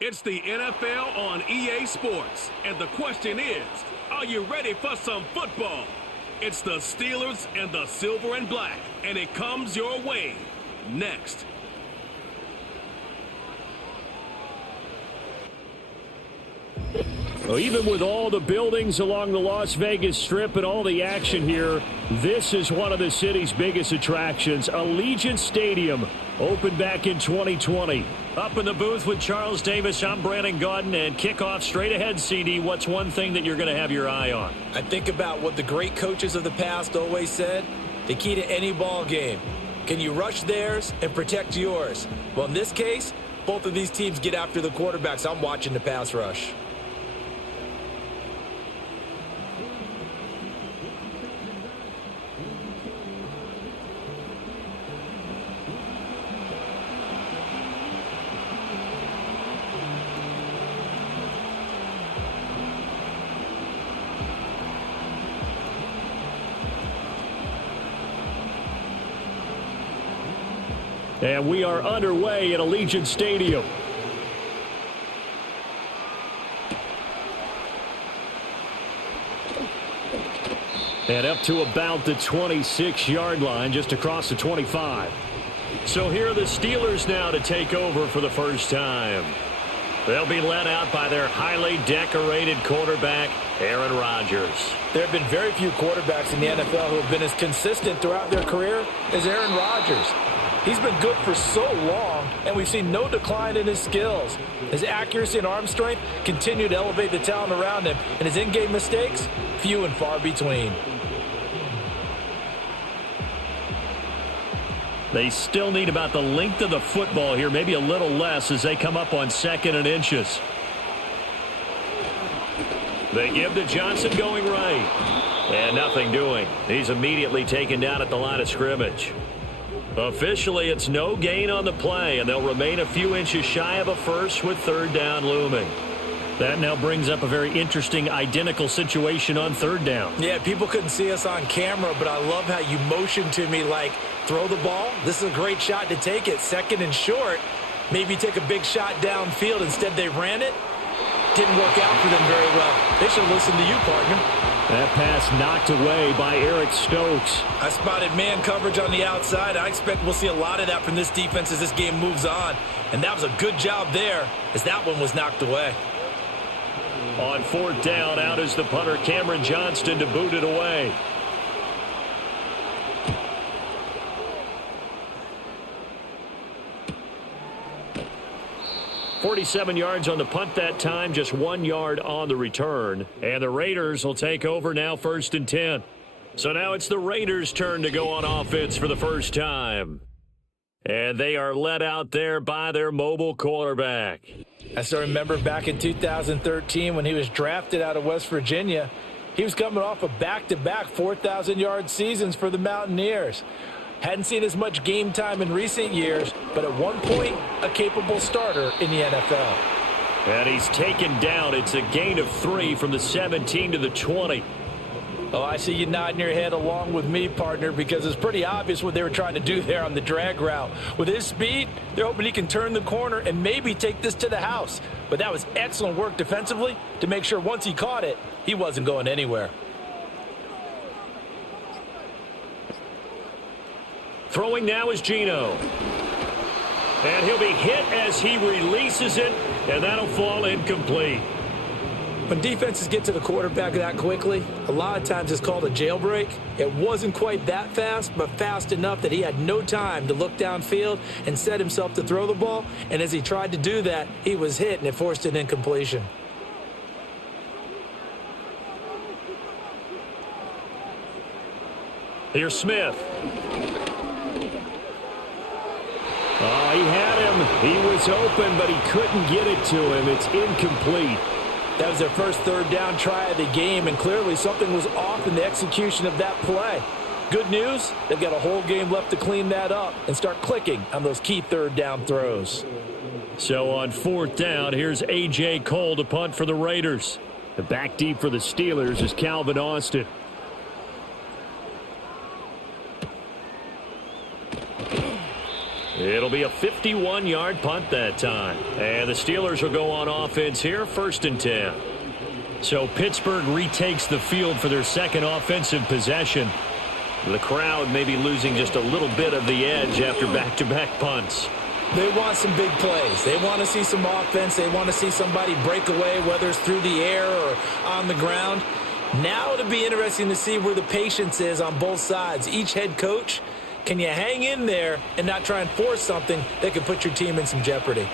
It's the NFL on EA Sports, and the question is, are you ready for some football? It's the Steelers and the Silver and Black, and it comes your way next. Well, even with all the buildings along the Las Vegas Strip and all the action here, this is one of the city's biggest attractions. Allegiant Stadium opened back in 2020. Up in the booth with Charles Davis, I'm Brandon Gaudin, and kickoff straight ahead, CD. What's one thing that you're going to have your eye on? I think about what the great coaches of the past always said. The key to any ball game. Can you rush theirs and protect yours? Well, in this case, both of these teams get after the quarterbacks. I'm watching the pass rush. And we are underway at Allegiant Stadium. And up to about the 26-yard line, just across the 25. So here are the Steelers now to take over for the first time. They'll be led out by their highly decorated quarterback, Aaron Rodgers. There have been very few quarterbacks in the NFL who have been as consistent throughout their career as Aaron Rodgers. He's been good for so long, and we've seen no decline in his skills. His accuracy and arm strength continue to elevate the talent around him, and his in-game mistakes, few and far between. They still need about the length of the football here, maybe a little less as they come up on 2nd and inches. They give to Johnson going right. And nothing doing. He's immediately taken down at the line of scrimmage. Officially, it's no gain on the play, and they'll remain a few inches shy of a first with 3rd down looming. That now brings up a very interesting identical situation on 3rd down. Yeah, people couldn't see us on camera, but I love how you motioned to me like, throw the ball. This is a great shot to take it. 2nd and short. Maybe take a big shot downfield. Instead, they ran it. Didn't work out for them very well. They should listen to you, partner. That pass knocked away by Eric Stokes. I spotted man coverage on the outside. I expect we'll see a lot of that from this defense as this game moves on. And that was a good job there as that one was knocked away. On 4th down, out is the punter, Cameron Johnston, to boot it away. .47 yards on the punt that time, just 1 yard on the return. And the Raiders will take over now, 1st and 10. So now it's the Raiders' turn to go on offense for the first time. And they are led out there by their mobile quarterback. I still remember back in 2013 when he was drafted out of West Virginia. He was coming off of back-to-back 4,000-yard seasons for the Mountaineers. Hadn't seen as much game time in recent years, but at one point, a capable starter in the NFL. And he's taken down. It's a gain of 3 from the 17 to the 20. Oh, I see you nodding your head along with me, partner, because it's pretty obvious what they were trying to do there on the drag route. With his speed, they're hoping he can turn the corner and maybe take this to the house. But that was excellent work defensively to make sure once he caught it, he wasn't going anywhere. Throwing now is Geno. And he'll be hit as he releases it, and that'll fall incomplete. When defenses get to the quarterback that quickly, a lot of times it's called a jailbreak. It wasn't quite that fast, but fast enough that he had no time to look downfield and set himself to throw the ball. And as he tried to do that, he was hit, and it forced an incompletion. Here's Smith. Oh, he had him. He was open, but he couldn't get it to him. It's incomplete. That was their first 3rd down try of the game, and clearly something was off in the execution of that play. Good news, they've got a whole game left to clean that up and start clicking on those key 3rd down throws. So on 4th down, here's A.J. Cole to punt for the Raiders. The back deep for the Steelers is Calvin Austin. It'll be a 51-yard punt that time. And the Steelers will go on offense here, 1st and 10. So Pittsburgh retakes the field for their second offensive possession. The crowd may be losing just a little bit of the edge after back-to-back punts. They want some big plays. They want to see some offense. They want to see somebody break away, whether it's through the air or on the ground. Now it'll be interesting to see where the patience is on both sides. Each head coach, can you hang in there and not try and force something that could put your team in some jeopardy?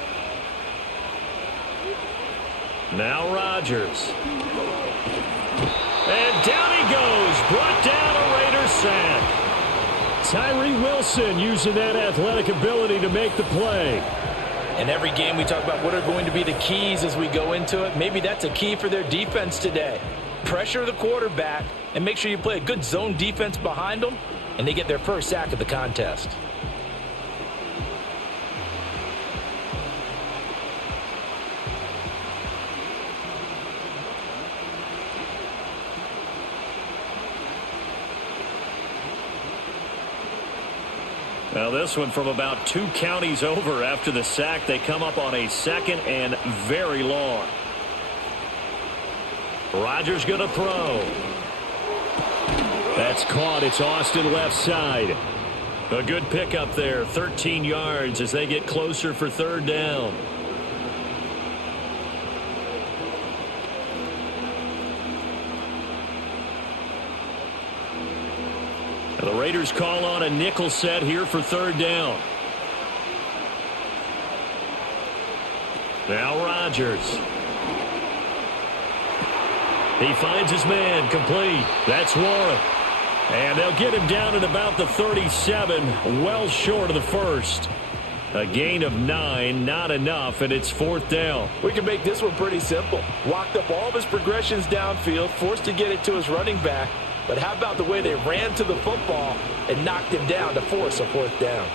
Now Rodgers. And down he goes. Brought down a Raiders sack. Tyree Wilson using that athletic ability to make the play. In every game we talk about what are going to be the keys as we go into it. Maybe that's a key for their defense today. Pressure the quarterback and make sure you play a good zone defense behind them, and they get their first sack of the contest. Now this one from about 2 counties over after the sack. They come up on a 2nd and very long. Rodgers going to throw. That's caught. It's Austin left side. A good pickup there. 13 yards as they get closer for 3rd down. The Raiders call on a nickel set here for 3rd down. Now Rodgers. He finds his man, complete. That's Warren. And they'll get him down at about the 37, well short of the first. A gain of 9, not enough, and it's 4th down. We can make this one pretty simple. Walked up all of his progressions downfield, forced to get it to his running back. But how about the way they ran to the football and knocked him down to force a 4th down?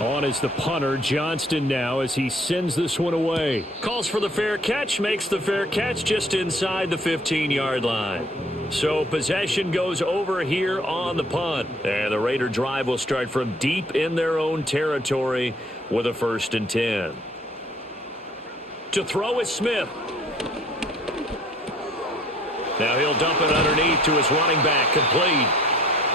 On is the punter, Johnston now, as he sends this one away. Calls for the fair catch, makes the fair catch just inside the 15-yard line. So possession goes over here on the punt. And the Raider drive will start from deep in their own territory with a 1st and 10. To throw is Smith. Now he'll dump it underneath to his running back, complete.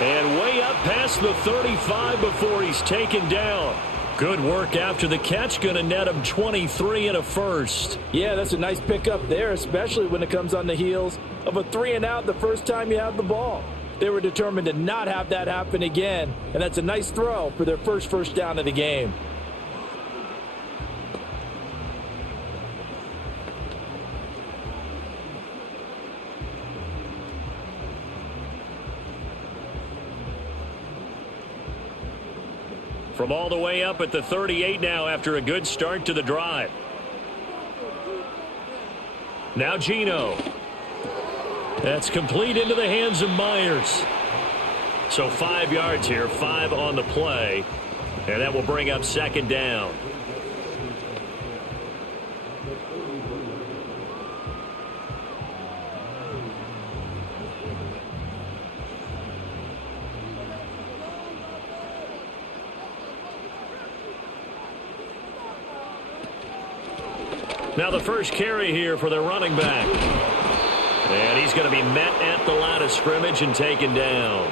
And way up past the 35 before he's taken down. Good work after the catch, going to net him 23 and a first. Yeah, that's a nice pickup there, especially when it comes on the heels of a 3-and-out the first time you have the ball. They were determined to not have that happen again, and that's a nice throw for their first down of the game. From all the way up at the 38 now after a good start to the drive. Now Geno. That's complete into the hands of Myers. So 5 yards here, 5 on the play. And that will bring up 2nd down. Now the first carry here for their running back. And he's going to be met at the line of scrimmage and taken down.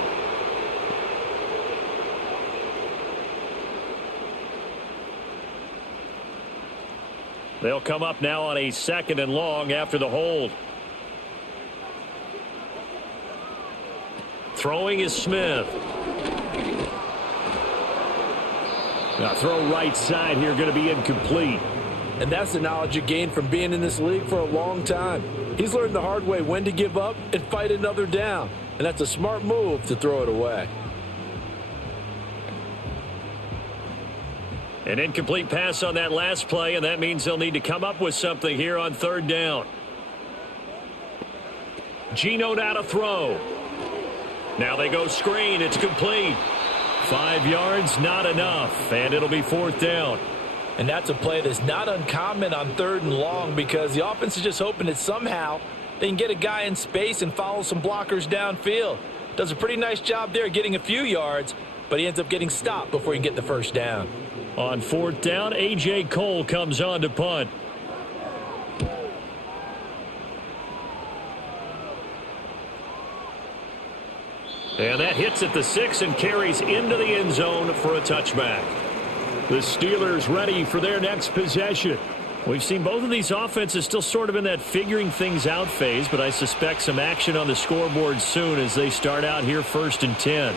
They'll come up now on a 2nd and long after the hold. Throwing is Smith. Now throw right side here, going to be incomplete. And that's the knowledge you gain from being in this league for a long time. He's learned the hard way when to give up and fight another down. And that's a smart move to throw it away. An incomplete pass on that last play, and that means they'll need to come up with something here on 3rd down. Geno now to throw. Now they go screen. It's complete. 5 yards, not enough, and it'll be 4th down. And that's a play that's not uncommon on 3rd and long because the offense is just hoping that somehow they can get a guy in space and follow some blockers downfield. Does a pretty nice job there getting a few yards, but he ends up getting stopped before he can get the first down. On 4th down, A.J. Cole comes on to punt. And that hits at the 6 and carries into the end zone for a touchback. The Steelers ready for their next possession. We've seen both of these offenses still sort of in that figuring things out phase, but I suspect some action on the scoreboard soon as they start out here 1st and 10.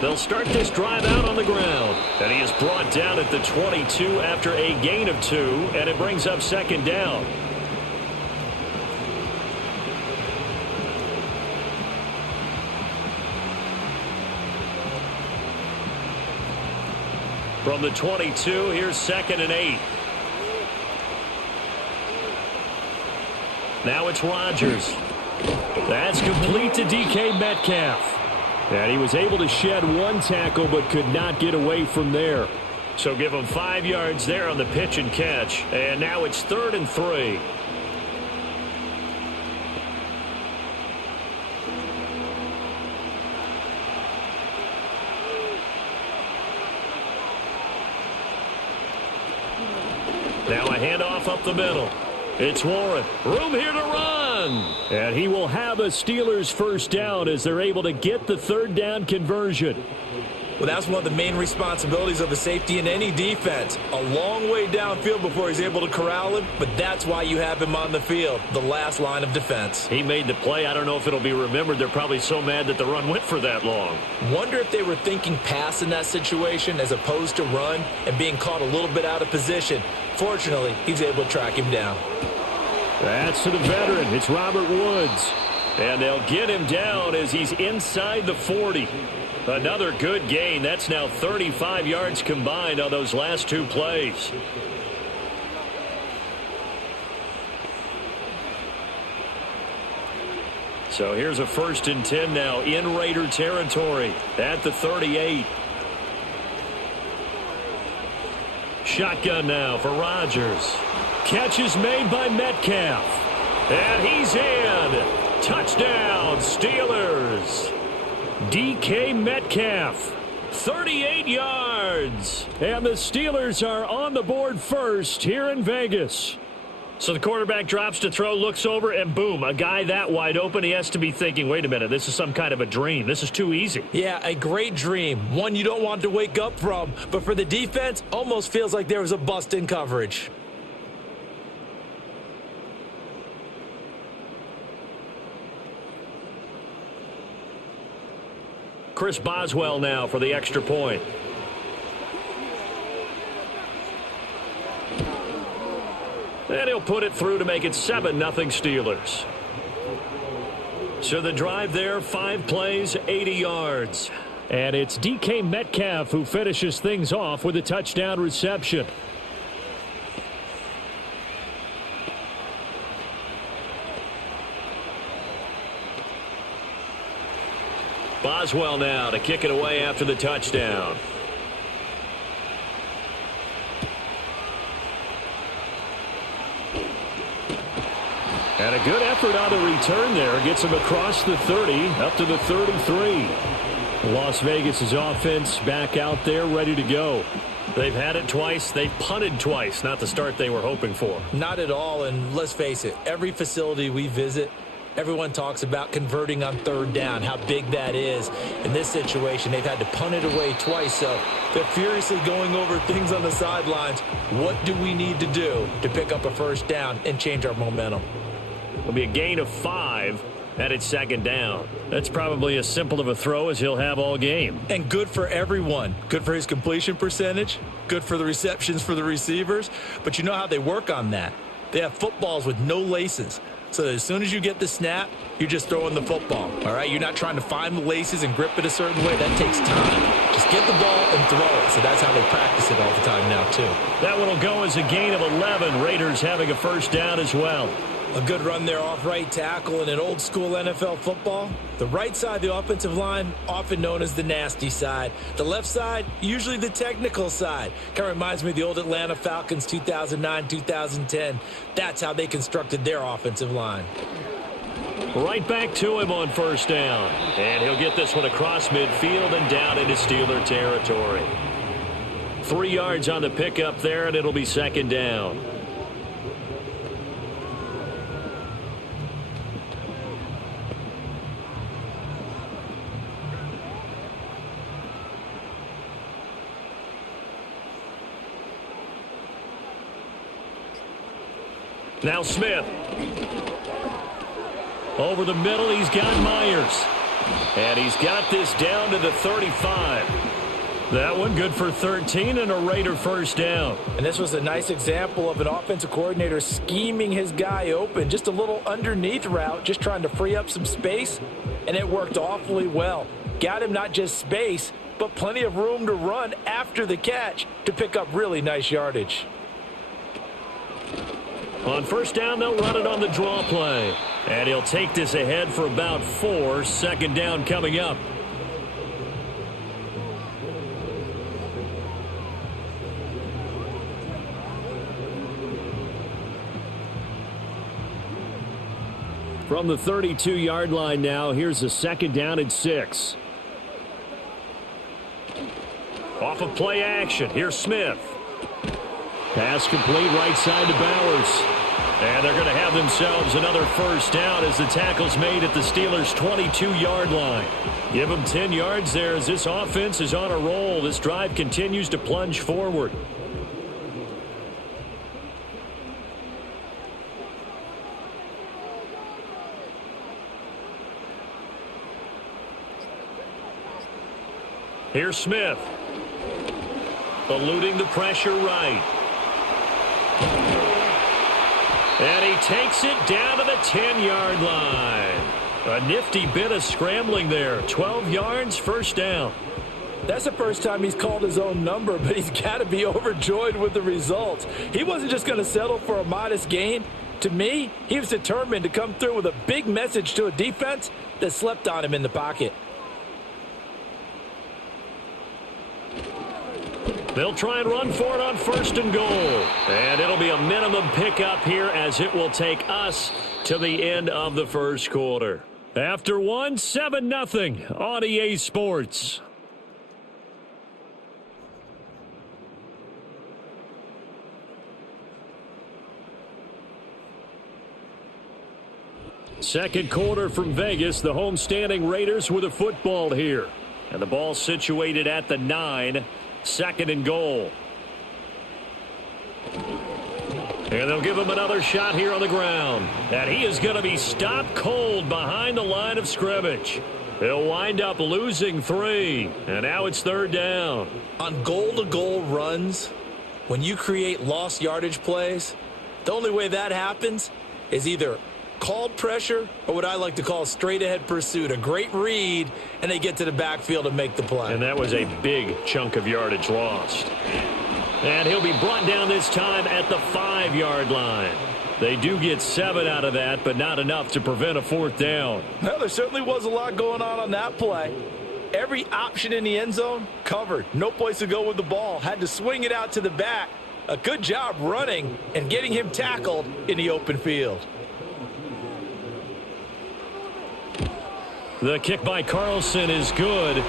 They'll start this drive out on the ground. And he is brought down at the 22 after a gain of 2, and it brings up 2nd down. From the 22, here's 2nd and 8. Now it's Rodgers. That's complete to DK Metcalf. And he was able to shed 1 tackle but could not get away from there. So give him 5 yards there on the pitch and catch. And now it's 3rd and 3. Now a handoff up the middle. It's Warren. Room here to run. And he will have a Steelers first down as they're able to get the 3rd down conversion. Well, that's one of the main responsibilities of a safety in any defense. A long way downfield before he's able to corral him, but that's why you have him on the field, the last line of defense. He made the play. I don't know if it'll be remembered. They're probably so mad that the run went for that long. Wonder if they were thinking pass in that situation as opposed to run and being caught a little bit out of position. Fortunately, he's able to track him down. That's to the veteran. It's Robert Woods. And they'll get him down as he's inside the 40. Another good gain. That's now 35 yards combined on those last 2 plays. So here's a 1st and 10 now in Raider territory at the 38. Shotgun now for Rodgers. Catch is made by Metcalf. And he's in. Touchdown, Steelers. DK Metcalf, 38 yards. And the Steelers are on the board first here in Vegas. So the quarterback drops to throw, looks over, and boom, a guy that wide open. He has to be thinking, wait a minute, this is some kind of a dream. This is too easy. Yeah, a great dream. One you don't want to wake up from. But for the defense, almost feels like there was a bust in coverage. Chris Boswell now for the extra point. And he'll put it through to make it 7-0 Steelers. So the drive there, 5 plays, 80 yards. And it's DK Metcalf who finishes things off with a touchdown reception. Boswell now to kick it away after the touchdown. And a good effort on the return there. Gets him across the 30, up to the 33. Las Vegas' offense back out there, ready to go. They've had it twice. They've punted twice. Not the start they were hoping for. Not at all, and let's face it, every facility we visit, everyone talks about converting on 3rd down, how big that is. In this situation, they've had to punt it away twice, so they're furiously going over things on the sidelines. What do we need to do to pick up a 1st down and change our momentum? It'll be a gain of 5, and it's 2nd down. That's probably as simple of a throw as he'll have all game. And good for everyone. Good for his completion percentage, good for the receptions for the receivers. But you know how they work on that. They have footballs with no laces. So as soon as you get the snap, you're just throwing the football, all right? You're not trying to find the laces and grip it a certain way. That takes time. Just get the ball and throw it. So that's how they practice it all the time now, too. That one will go as a gain of 11. Raiders having a 1st down as well. A good run there off right tackle in an old-school NFL football. The right side of the offensive line, often known as the nasty side. The left side, usually the technical side. Kind of reminds me of the old Atlanta Falcons 2009, 2010. That's how they constructed their offensive line. Right back to him on first down. And he'll get this one across midfield and down into Steeler territory. 3 yards on the pickup there, and it'll be second down. Now Smith. Over the middle, he's got Myers. And he's got this down to the 35. That one good for 13 and a Raider first down. And this was a nice example of an offensive coordinator scheming his guy open. Just a little underneath route, just trying to free up some space. And it worked awfully well. Got him not just space, but plenty of room to run after the catch to pick up really nice yardage. On first down, they'll run it on the draw play. And he'll take this ahead for about 4. Second down coming up. From the 32-yard line now, here's a second down and 6. Off of play action, here's Smith. Pass complete right side to Bowers. And they're going to have themselves another first down as the tackle's made at the Steelers' 22-yard line. Give them 10 yards there as this offense is on a roll. This drive continues to plunge forward. Here's Smith. Eluding the pressure right. And he takes it down to the 10-yard line. A nifty bit of scrambling there. 12 yards, first down. That's the first time he's called his own number, but he's got to be overjoyed with the results. He wasn't just going to settle for a modest gain. To me, he was determined to come through with a big message to a defense that slept on him in the pocket. They'll try and run for it on first and goal. And it'll be a minimum pickup here as it will take us to the end of the first quarter. After one, 7-0 on EA Sports. Second quarter from Vegas. The homestanding Raiders with a football here. And the ball situated at the 9. Second and goal. And they'll give him another shot here on the ground. And he is going to be stopped cold behind the line of scrimmage. He'll wind up losing 3. And now it's third down. On goal-to-goal runs, when you create lost yardage plays, the only way that happens is either called pressure or what I like to call straight-ahead pursuit. A great read, and they get to the backfield and make the play. And that was a big chunk of yardage lost. And he'll be brought down this time at the 5-yard line. They do get 7 out of that, but not enough to prevent a fourth down. Well, there certainly was a lot going on that play. Every option in the end zone covered. No place to go with the ball. Had to swing it out to the back. A good job running and getting him tackled in the open field. The kick by Carlson is good.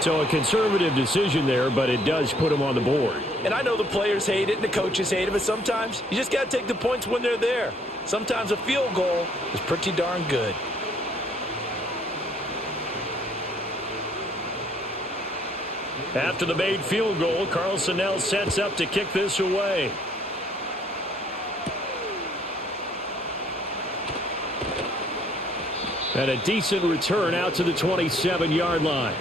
So a conservative decision there, but it does put him on the board. And I know the players hate it and the coaches hate it, but sometimes you just got to take the points when they're there. Sometimes a field goal is pretty darn good. After the made field goal, Carlson now sets up to kick this away. And a decent return out to the 27-yard line.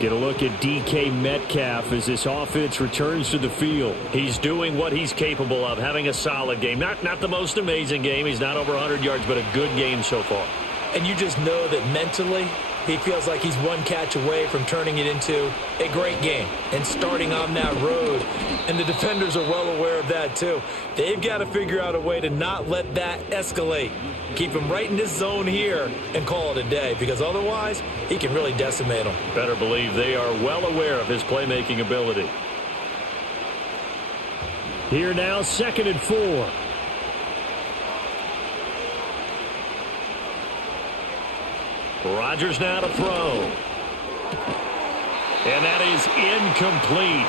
Get a look at DK Metcalf as this offense returns to the field. He's doing what he's capable of, having a solid game. Not the most amazing game. He's not over 100 yards, but a good game so far. And you just know that mentally he feels like he's one catch away from turning it into a great game and starting on that road. And the defenders are well aware of that too. They've got to figure out a way to not let that escalate. Keep him right in this zone here and call it a day, because otherwise he can really decimate them. Better believe they are well aware of his playmaking ability. Here now, 2nd and 4. Rodgers now to throw. And that is incomplete.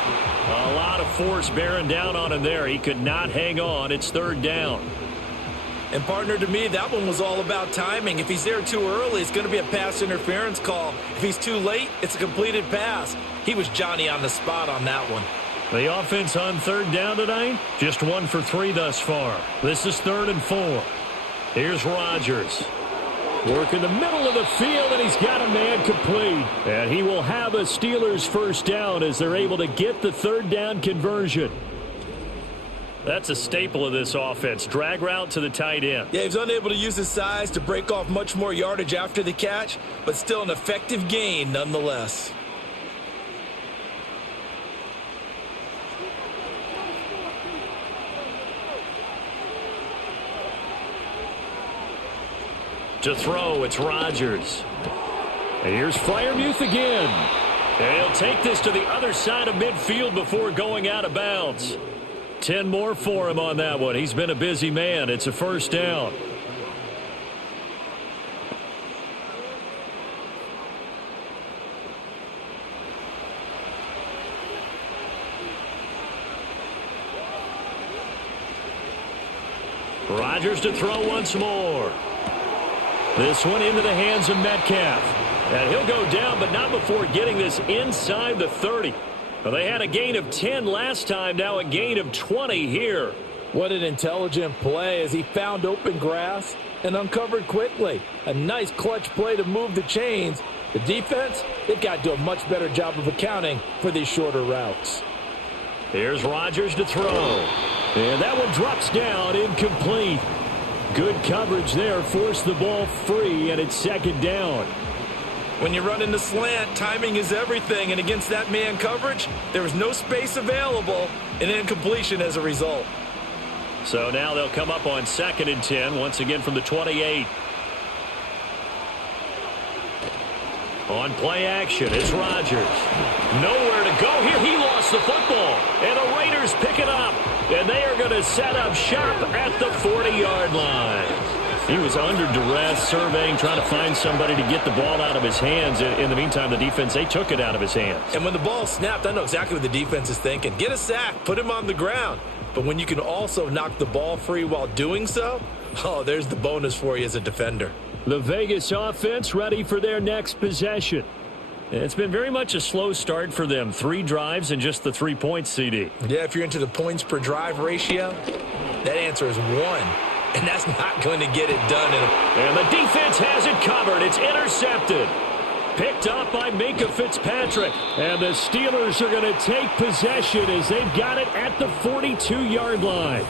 A lot of force bearing down on him there. He could not hang on. It's third down. And partner, to me, that one was all about timing. If he's there too early, it's going to be a pass interference call. If he's too late, it's a completed pass. He was Johnny on the spot on that one. The offense on third down tonight, just 1 for 3 thus far. This is 3rd and 4. Here's Rodgers. Work in the middle of the field, and he's got a man complete. And he will have a Steelers first down as they're able to get the third down conversion. That's a staple of this offense. Drag route to the tight end. Yeah, he's unable to use his size to break off much more yardage after the catch, but still an effective gain nonetheless. To throw, it's Rodgers. And here's Freiermuth again. And he'll take this to the other side of midfield before going out of bounds. 10 more for him on that one. He's been a busy man. It's a first down. Rodgers to throw once more. This one into the hands of Metcalf. And he'll go down, but not before getting this inside the 30. Well, they had a gain of 10 last time, now a gain of 20 here. What an intelligent play as he found open grass and uncovered quickly. A nice clutch play to move the chains. The defense, they've got to do a much better job of accounting for these shorter routes. Here's Rodgers to throw. And that one drops down, incomplete. Good coverage there, forced the ball free, and it's second down. When you run in the slant, timing is everything, and against that man coverage, there was no space available, and incompletion as a result. So now they'll come up on 2nd and 10, once again from the 28. On play action, it's Rodgers. Nowhere to go here. He lost the football, and the Raiders pick it up. And they are going to set up shop at the 40-yard line. He was under duress, surveying, trying to find somebody to get the ball out of his hands. In the meantime, the defense, they took it out of his hands. And when the ball snapped, I know exactly what the defense is thinking. Get a sack, put him on the ground. But when you can also knock the ball free while doing so, oh, there's the bonus for you as a defender. The Vegas offense ready for their next possession. It's been very much a slow start for them. 3 drives and just the 3 points, CD. Yeah, if you're into the points per drive ratio, that answer is 1. And that's not going to get it done. And the defense has it covered. It's intercepted. Picked up by Minkah Fitzpatrick. And the Steelers are going to take possession as they've got it at the 42-yard line.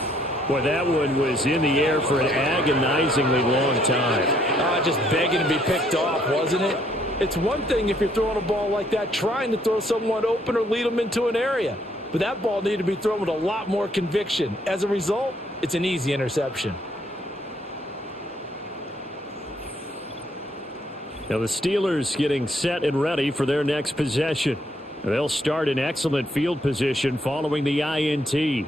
Boy, that one was in the air for an agonizingly long time. Just begging to be picked off, wasn't it? It's one thing if you're throwing a ball like that, trying to throw someone open or lead them into an area. But that ball needed to be thrown with a lot more conviction. As a result, it's an easy interception. Now the Steelers getting set and ready for their next possession. They'll start in excellent field position following the INT.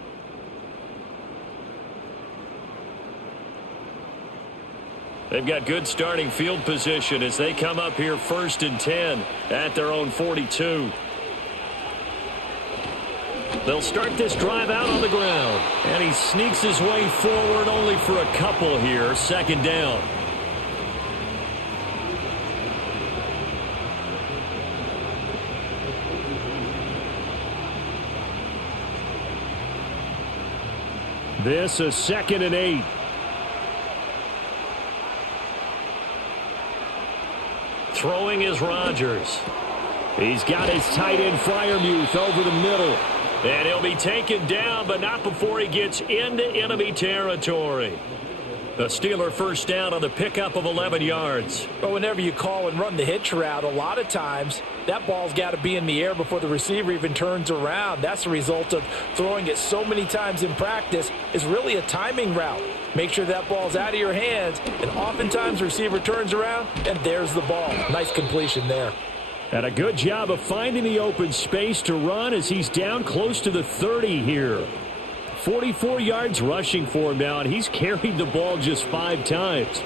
They've got good starting field position as they come up here 1st and 10 at their own 42. They'll start this drive out on the ground. And he sneaks his way forward only for a couple here. 2nd down. This is 2nd and 8. Throwing is Rodgers. He's got his tight end Freiermuth over the middle. And he'll be taken down, but not before he gets into enemy territory. The Steeler first down on the pickup of 11 yards. But whenever you call and run the hitch route, a lot of times that ball's got to be in the air before the receiver even turns around. That's a result of throwing it so many times in practice. Is really a timing route. Make sure that ball's out of your hands, and oftentimes the receiver turns around, and there's the ball. Nice completion there. And a good job of finding the open space to run as he's down close to the 30 here. 44 yards rushing for him now, and he's carried the ball just 5 times.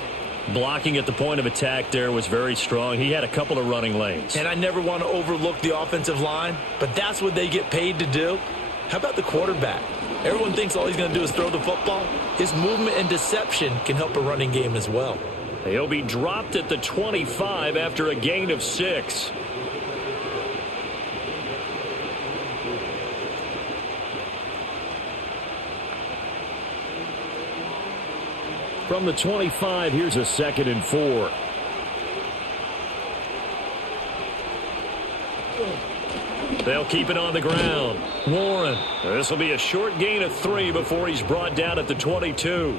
Blocking at the point of attack there was very strong. He had a couple of running lanes. And I never want to overlook the offensive line, but that's what they get paid to do. How about the quarterback? Everyone thinks all he's going to do is throw the football. His movement and deception can help a running game as well. He'll be dropped at the 25 after a gain of 6. From the 25, here's a 2nd and 4. They'll keep it on the ground. Warren. This will be a short gain of 3 before he's brought down at the 22.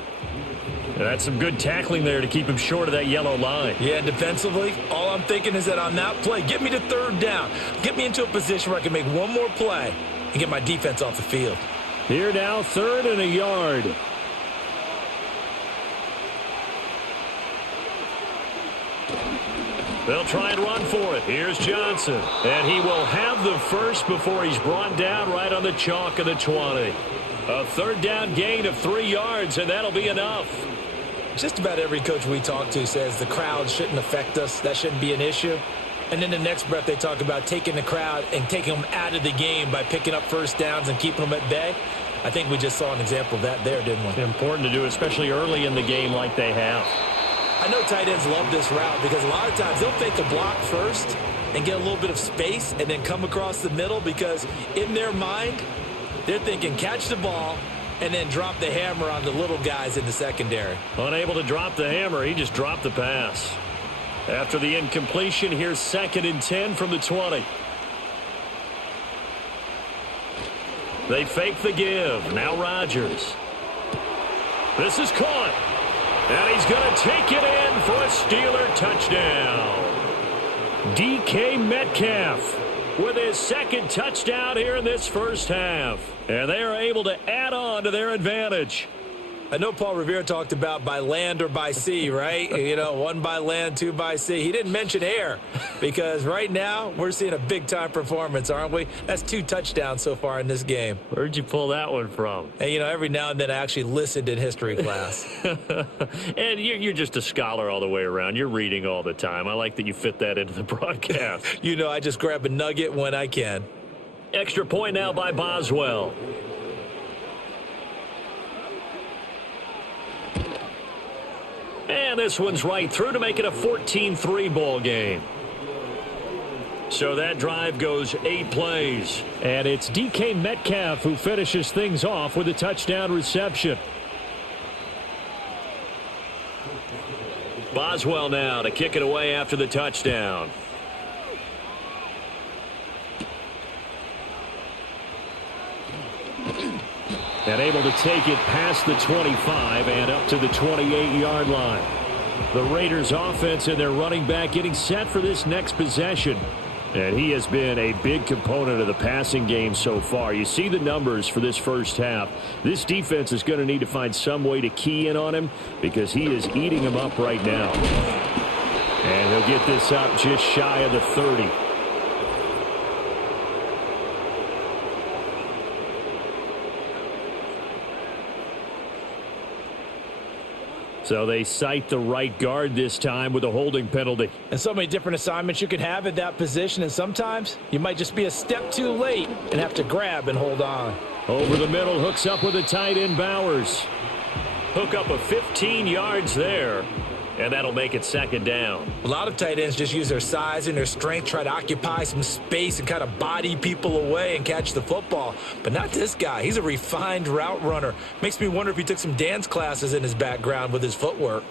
That's some good tackling there to keep him short of that yellow line. Yeah, defensively, all I'm thinking is that on that play, get me to 3rd down. Get me into a position where I can make one more play and get my defense off the field. Here now, 3rd and a yard. They'll try and run for it. Here's Johnson. And he will have the first before he's brought down right on the chalk of the 20. A 3rd down gain of 3 yards, and that'll be enough. Just about every coach we talk to says the crowd shouldn't affect us. That shouldn't be an issue. And then the next breath they talk about taking the crowd and taking them out of the game by picking up 1st downs and keeping them at bay. I think we just saw an example of that there, didn't we? Important to do, especially early in the game like they have. I know tight ends love this route because a lot of times they'll fake a block first and get a little bit of space and then come across the middle because in their mind, they're thinking catch the ball and then drop the hammer on the little guys in the secondary. Unable to drop the hammer, he just dropped the pass. After the incompletion, here's 2nd and 10 from the 20. They fake the give. Now Rodgers. This is caught. And he's going to take it in for a Steeler touchdown. DK Metcalf with his 2nd touchdown here in this first half. And they are able to add on to their advantage. I know Paul Revere talked about by land or by sea, right? You know, 1 by land, 2 by sea. He didn't mention air because right now we're seeing a big-time performance, aren't we? That's 2 touchdowns so far in this game. Where'd you pull that one from? And, you know, every now and then I actually listened in history class. And you're just a scholar all the way around. You're reading all the time. I like that you fit that into the broadcast. You know, I just grab a nugget when I can. Extra point now by Boswell. And this one's right through to make it a 14-3 ball game. So that drive goes 8 plays. And it's DK Metcalf who finishes things off with a touchdown reception. Boswell now to kick it away after the touchdown. And able to take it past the 25 and up to the 28-yard line. The Raiders offense and their running back getting set for this next possession. And he has been a big component of the passing game so far. You see the numbers for this first half. This defense is going to need to find some way to key in on him because he is eating them up right now. And he'll get this up just shy of the 30. So they cite the right guard this time with a holding penalty. And so many different assignments you can have at that position, and sometimes you might just be a step too late and have to grab and hold on. Over the middle, hooks up with a tight end, Bowers. Hook up of 15 yards there, and that'll make it 2nd down. A lot of tight ends just use their size and their strength, try to occupy some space and kind of body people away and catch the football. But not this guy. He's a refined route runner. Makes me wonder if he took some dance classes in his background with his footwork.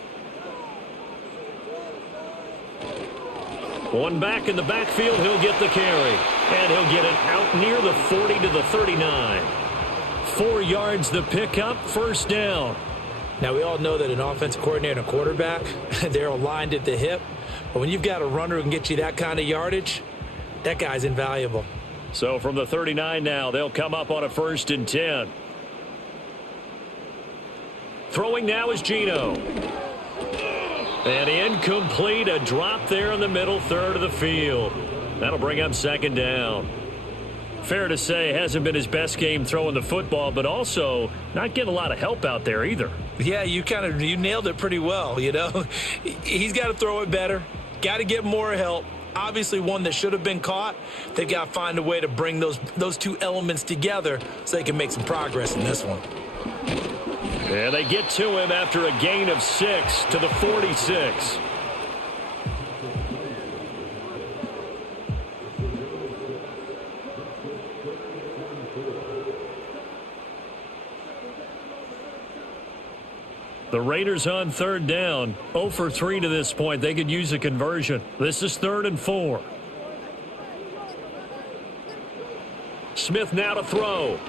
One back in the backfield, he'll get the carry. And he'll get it out near the 40 to the 39. 4 yards the pickup, 1st down. Now, we all know that an offensive coordinator and a quarterback, they're aligned at the hip. But when you've got a runner who can get you that kind of yardage, that guy's invaluable. So from the 39 now, they'll come up on a 1st and 10. Throwing now is Geno. And incomplete, a drop there in the middle 3rd of the field. That'll bring up 2nd down. Fair to say, hasn't been his best game throwing the football, but also not getting a lot of help out there either. Yeah, you nailed it pretty well, you know. He's got to throw it better, got to get more help. Obviously one that should have been caught. They've got to find a way to bring those two elements together so they can make some progress in this one. And they get to him after a gain of 6 to the 46. The Raiders on third down, 0 for 3 to this point. They could use a conversion. This is 3rd and 4. Smith now to throw.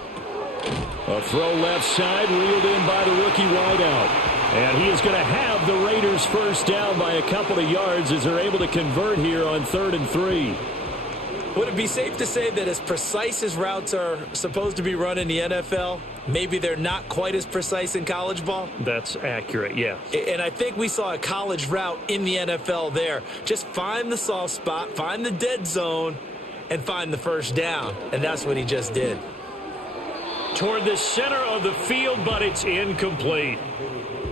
A throw left side, reeled in by the rookie wideout. And he is going to have the Raiders first down by a couple of yards as they're able to convert here on 3rd and 3. Would it be safe to say that as precise as routes are supposed to be run in the NFL, maybe they're not quite as precise in college ball? That's accurate, yeah. And I think we saw a college route in the NFL there. Just find the soft spot, find the dead zone, and find the first down. And that's what he just did. Toward the center of the field, but it's incomplete.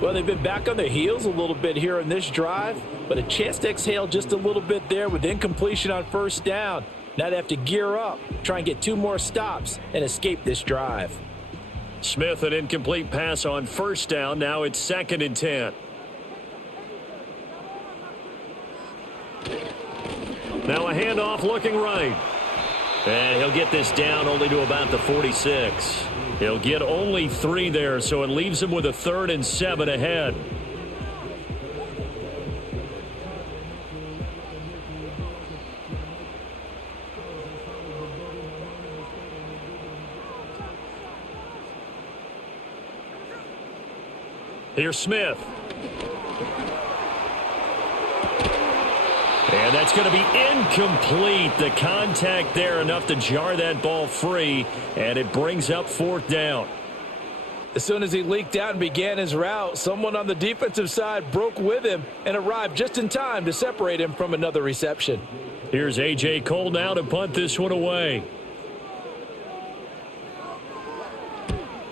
Well, they've been back on their heels a little bit here in this drive, but a chance to exhale just a little bit there with incompletion on first down. Now they have to gear up, try and get 2 more stops, and escape this drive. Smith, an incomplete pass on first down. Now it's 2nd and 10. Now a handoff looking right. And he'll get this down only to about the 46. He'll get only 3 there, so it leaves him with a 3rd and 7 ahead. Here's Smith. And that's going to be incomplete. The contact there enough to jar that ball free, and it brings up 4th down. As soon as he leaked out and began his route, someone on the defensive side broke with him and arrived just in time to separate him from another reception. Here's A.J. Cole now to punt this one away.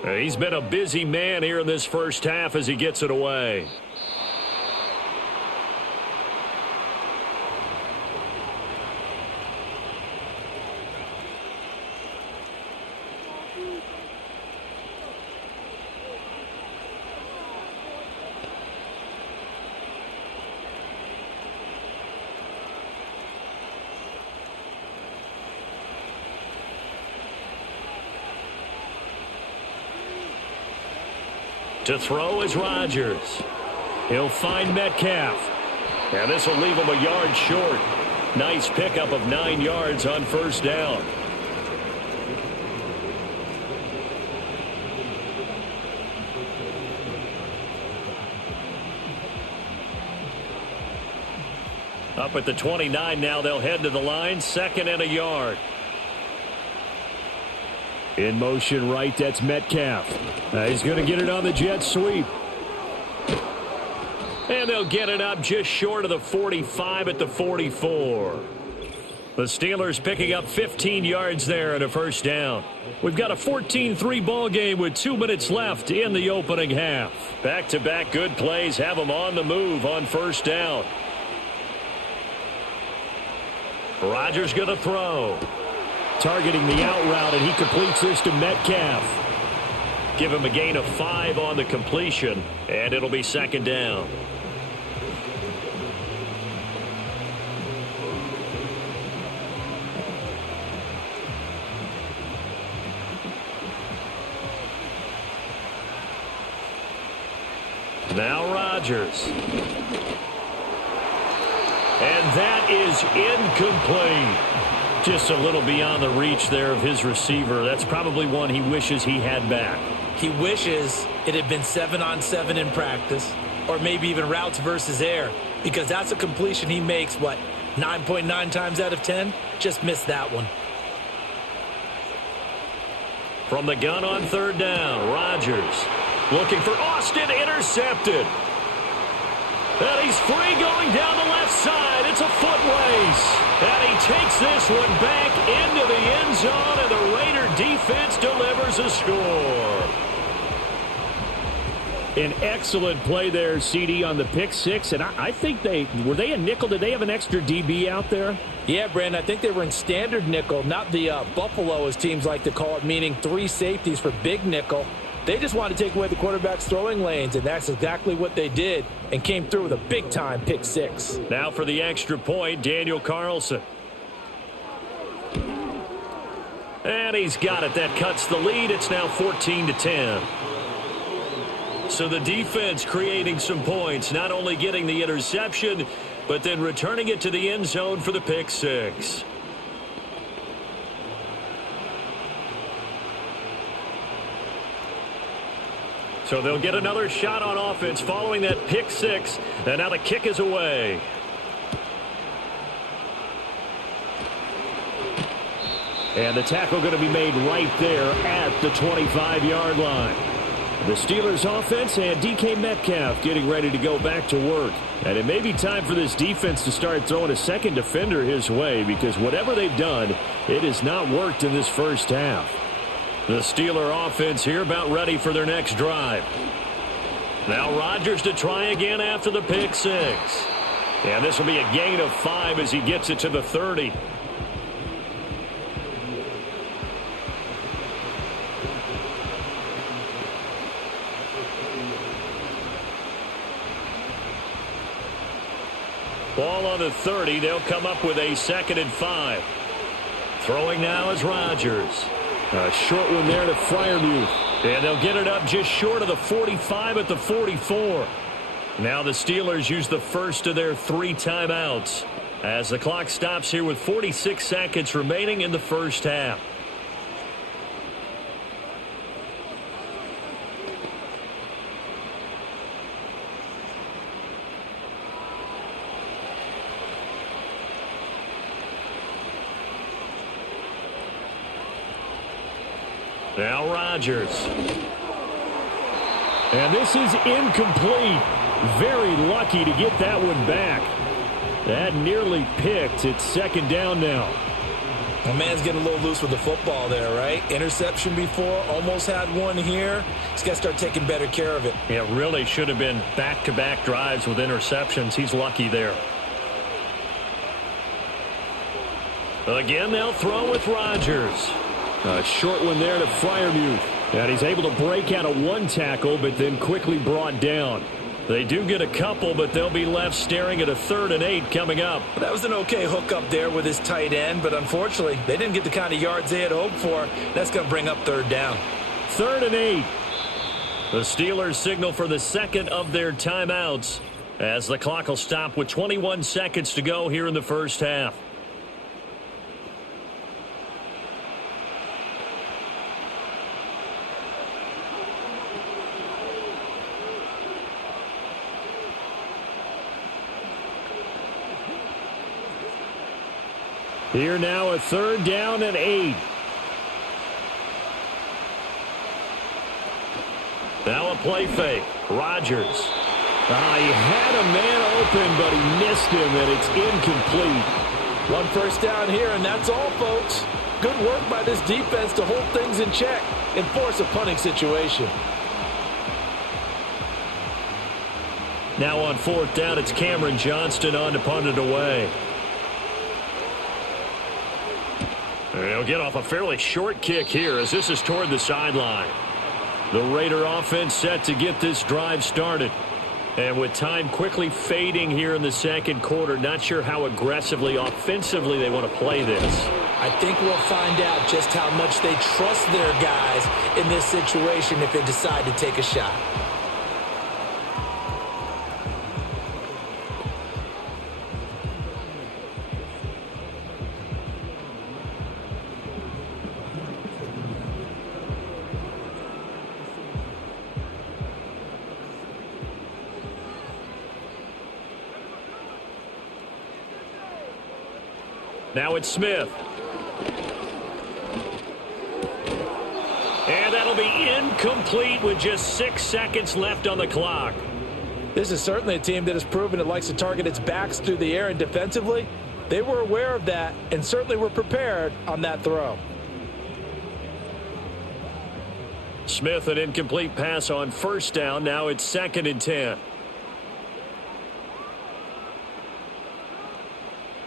He's been a busy man here in this first half as he gets it away. To throw is Rodgers. He'll find Metcalf. And this will leave him a yard short. Nice pickup of 9 yards on first down. Up at the 29 now, they'll head to the line. 2nd and a yard. In motion right, that's Metcalf. He's going to get it on the jet sweep. And they'll get it up just short of the 45 at the 44. The Steelers picking up 15 yards there and a first down. We've got a 14-3 ball game with 2 minutes left in the opening half. Back-to-back good plays have them on the move on first down. Rodgers going to throw. Targeting the out route, and he completes this to Metcalf. Give him a gain of 5 on the completion, and it'll be 2nd down. Now Rodgers. And that is incomplete. Just a little beyond the reach there of his receiver. That's probably one he wishes he had back. He wishes it had been 7-on-7 in practice, or maybe even routes versus air, because that's a completion he makes, 9.9 times out of 10? Just missed that one. From the gun on 3rd down, Rodgers looking for Austin, intercepted. And he's free going down the left side. It's a foot race. And he takes this one back into the end zone, and the Raider defense delivers a score. An excellent play there, CD, on the pick six. And I think were they a nickel? Did they have an extra DB out there? Yeah, Brandon, I think they were in standard nickel, not the Buffalo, as teams like to call it, meaning 3 safeties for big nickel. They just wanted to take away the quarterback's throwing lanes, and that's exactly what they did and came through with a big-time pick six. Now for the extra point, Daniel Carlson. And he's got it. That cuts the lead. It's now 14-10. So the defense creating some points, not only getting the interception, but then returning it to the end zone for the pick six. So they'll get another shot on offense following that pick six. And now the kick is away. And the tackle going to be made right there at the 25-yard line. The Steelers offense and DK Metcalf getting ready to go back to work. And it may be time for this defense to start throwing a second defender his way, because whatever they've done, it has not worked in this first half. The Steeler offense here about ready for their next drive. Now Rodgers to try again after the pick six. And this will be a gain of 5 as he gets it to the 30. Ball on the 30. They'll come up with a 2nd and 5. Throwing now is Rodgers. A short one there to Freiermuth. And they'll get it up just short of the 45 at the 44. Now the Steelers use the first of their 3 timeouts as the clock stops here with 46 seconds remaining in the first half. Now Rodgers. And this is incomplete. Very lucky to get that one back. That nearly picked. It's 2nd down now. The man's getting a little loose with the football there, right? Interception before, almost had one here. He's got to start taking better care of it. It really should have been back-to-back drives with interceptions. He's lucky there. Again, they'll throw with Rodgers. A short one there to Freiermuth. And he's able to break out of 1 tackle, but then quickly brought down. They do get a couple, but they'll be left staring at a 3rd and 8 coming up. That was an okay hookup there with his tight end, but unfortunately, they didn't get the kind of yards they had hoped for. That's going to bring up 3rd down. 3rd and 8. The Steelers signal for the 2nd of their timeouts as the clock will stop with 21 seconds to go here in the first half. Here now a 3rd down and 8. Now a play fake. Rodgers. He had a man open, but he missed him, and it's incomplete. 1 first down here, and that's all, folks. Good work by this defense to hold things in check and force a punting situation. Now on 4th down, it's Cameron Johnston on to punt it away. They'll get off a fairly short kick here as this is toward the sideline. The Raider offense set to get this drive started. And with time quickly fading here in the 2nd quarter, not sure how aggressively, offensively they want to play this. I think we'll find out just how much they trust their guys in this situation if they decide to take a shot. Now it's Smith. And that'll be incomplete with just 6 seconds left on the clock. This is certainly a team that has proven it likes to target its backs through the air, and defensively, they were aware of that and certainly were prepared on that throw. Smith, an incomplete pass on first down. Now it's 2nd and 10.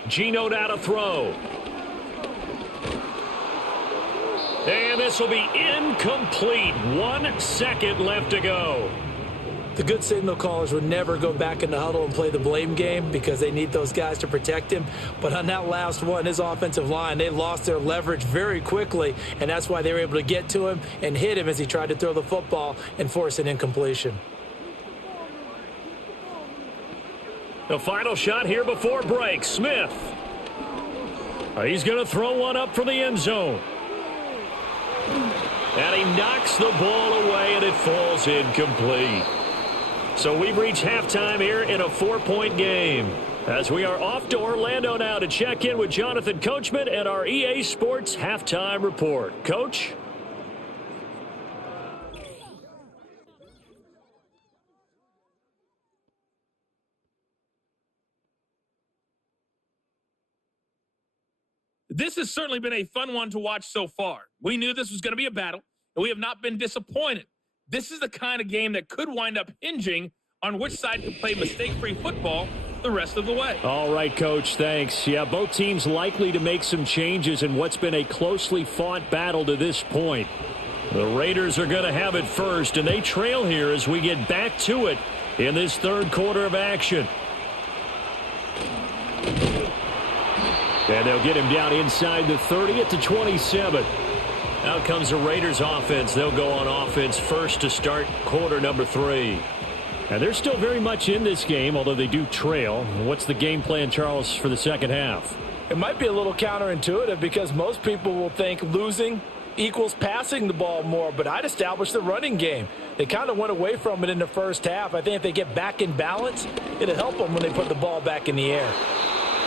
Geno now to throw. And this will be incomplete. 1 second left to go. The good signal callers would never go back in the huddle and play the blame game because they need those guys to protect him. But on that last one, his offensive line, they lost their leverage very quickly, and that's why they were able to get to him and hit him as he tried to throw the football and force an incompletion. The final shot here before break. Smith. He's going to throw one up for the end zone. And he knocks the ball away, and it falls incomplete. So we've reached halftime here in a 4-point game. As we are off to Orlando now to check in with Jonathan Coachman and our EA Sports Halftime Report. Coach? This has certainly been a fun one to watch so far. We knew this was going to be a battle, and we have not been disappointed. This is the kind of game that could wind up hinging on which side can play mistake-free football the rest of the way. All right, Coach, thanks. Yeah, both teams likely to make some changes in what's been a closely fought battle to this point. The Raiders are going to have it first, and they trail here as we get back to it in this third quarter of action. And they'll get him down inside the 30 at the 27. Out comes the Raiders offense. They'll go on offense first to start quarter number 3. And they're still very much in this game, although they do trail. What's the game plan, Charles, for the second half? It might be a little counterintuitive because most people will think losing equals passing the ball more, but I'd establish the running game. They kind of went away from it in the first half. I think if they get back in balance, it'll help them when they put the ball back in the air.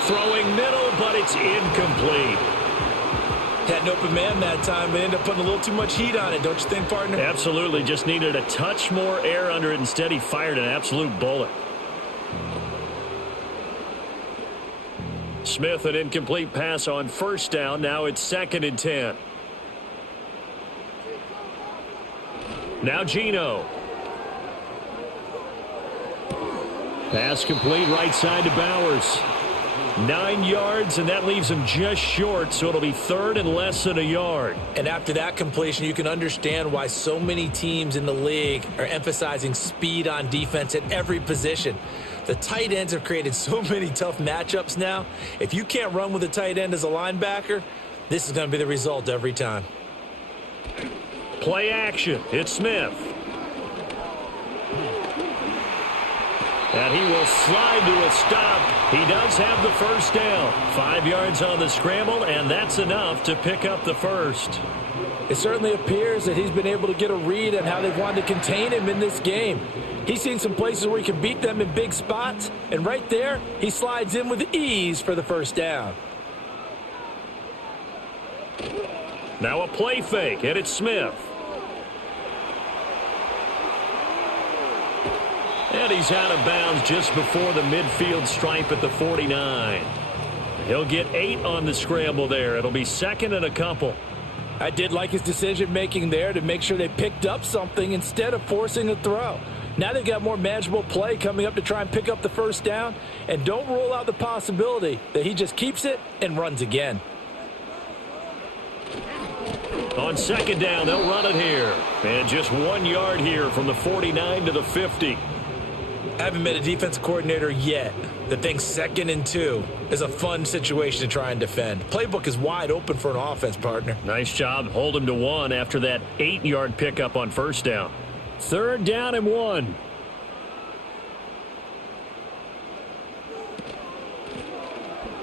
Throwing middle, but it's incomplete. Had an open man that time, but ended up putting a little too much heat on it, don't you think, partner? Absolutely. Just needed a touch more air under it. Instead, he fired an absolute bullet. Smith, an incomplete pass on first down. Now it's 2nd and 10. Now Geno. Pass complete right side to Bowers. 9 yards, and that leaves him just short, so it'll be 3rd and less than a yard. And after that completion, you can understand why so many teams in the league are emphasizing speed on defense at every position. The tight ends have created so many tough matchups now. If you can't run with a tight end as a linebacker, this is going to be the result every time. Play action. It's Smith. And he will slide to a stop. He does have the first down. 5 yards on the scramble, and that's enough to pick up the first. It certainly appears that he's been able to get a read on how they've wanted to contain him in this game. He's seen some places where he can beat them in big spots, and right there, he slides in with ease for the first down. Now a play fake, and it's Smith. And he's out of bounds just before the midfield stripe at the 49. He'll get 8 on the scramble there. It'll be 2nd and a couple. I did like his decision-making there to make sure they picked up something instead of forcing a throw. Now they've got more manageable play coming up to try and pick up the first down. And don't rule out the possibility that he just keeps it and runs again. On 2nd down, they'll run it here. And just 1 yard here from the 49 to the 50. I haven't met a defensive coordinator yet that thinks 2nd and 2 is a fun situation to try and defend. Playbook is wide open for an offense, partner. Nice job. Hold him to 1 after that 8-yard pickup on first down. 3rd down and 1.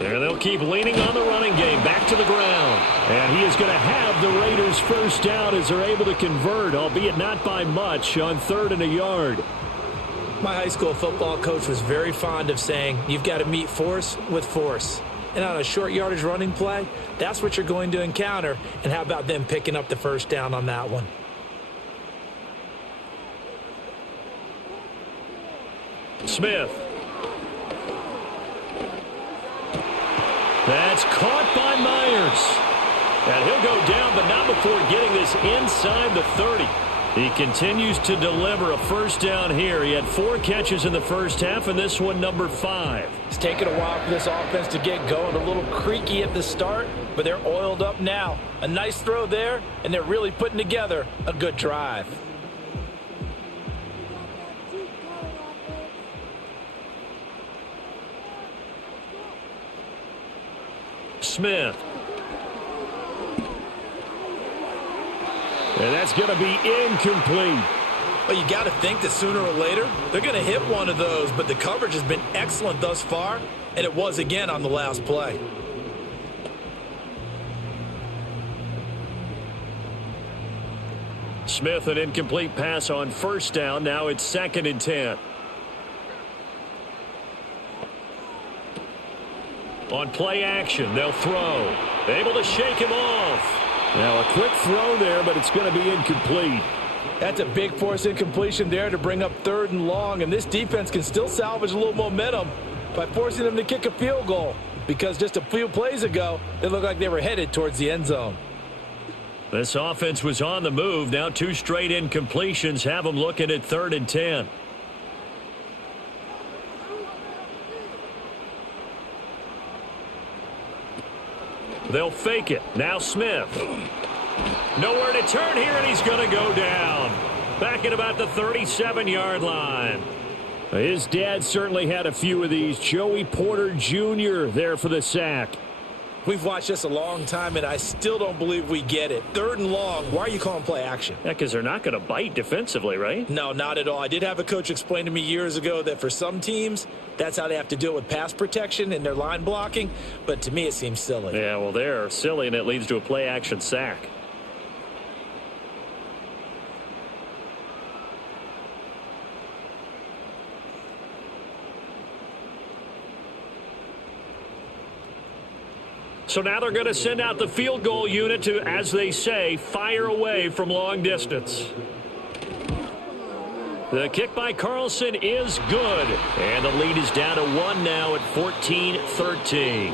And they'll keep leaning on the running game. Back to the ground. And he is going to have the Raiders first down as they're able to convert, albeit not by much, on 3rd and a yard. My high school football coach was very fond of saying, you've got to meet force with force. And on a short yardage running play, that's what you're going to encounter. And how about them picking up the first down on that one? Smith. That's caught by Myers. And he'll go down, but not before getting this inside the 30. He continues to deliver a first down here. He had 4 catches in the first half, and this one number 5. It's taken a while for this offense to get going. A little creaky at the start, but they're oiled up now. A nice throw there, and they're really putting together a good drive. Smith. And that's going to be incomplete. Well, you got to think that sooner or later they're going to hit one of those, but the coverage has been excellent thus far, and it was again on the last play. Smith, an incomplete pass on first down. Now it's 2nd and 10. On play action, they'll throw. Able to shake him off. Now a quick throw there, but it's going to be incomplete. That's a big force incompletion there to bring up 3rd and long, and this defense can still salvage a little momentum by forcing them to kick a field goal, because just a few plays ago, it looked like they were headed towards the end zone. This offense was on the move. Now 2 straight incompletions have them looking at 3rd and 10. They'll fake it. Now Smith. Nowhere to turn here, and he's going to go down. Back at about the 37-yard line. His dad certainly had a few of these. Joey Porter Jr. there for the sack. We've watched this a long time, and I still don't believe we get it. 3rd and long, why are you calling play action? Yeah, because they're not going to bite defensively, right? No, not at all. I did have a coach explain to me years ago that for some teams, that's how they have to deal with pass protection and their line blocking, but to me it seems silly. Yeah, well, they're silly, and it leads to a play action sack. So now they're going to send out the field goal unit to, as they say, fire away from long distance. The kick by Carlson is good. And the lead is down to 1 now at 14-13.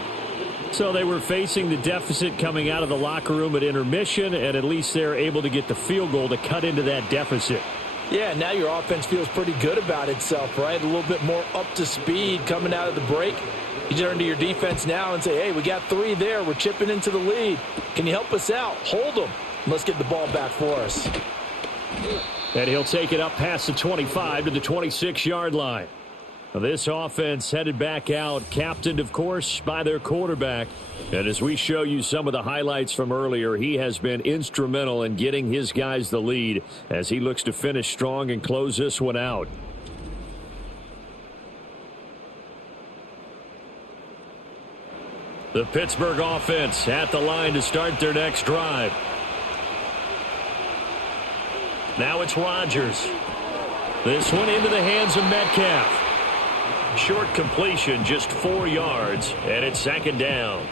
So they were facing the deficit coming out of the locker room at intermission, and at least they're able to get the field goal to cut into that deficit. Yeah, now your offense feels pretty good about itself, right? A little bit more up to speed coming out of the break. You turn to your defense now and say, hey, we got 3 there. We're chipping into the lead. Can you help us out? Hold them. Let's get the ball back for us. And he'll take it up past the 25 to the 26-yard line. Now this offense headed back out, captained, of course, by their quarterback. And as we show you some of the highlights from earlier, he has been instrumental in getting his guys the lead as he looks to finish strong and close this one out. The Pittsburgh offense at the line to start their next drive. Now it's Rodgers. This one into the hands of Metcalf. Short completion, just 4 yards, and it's 2nd down.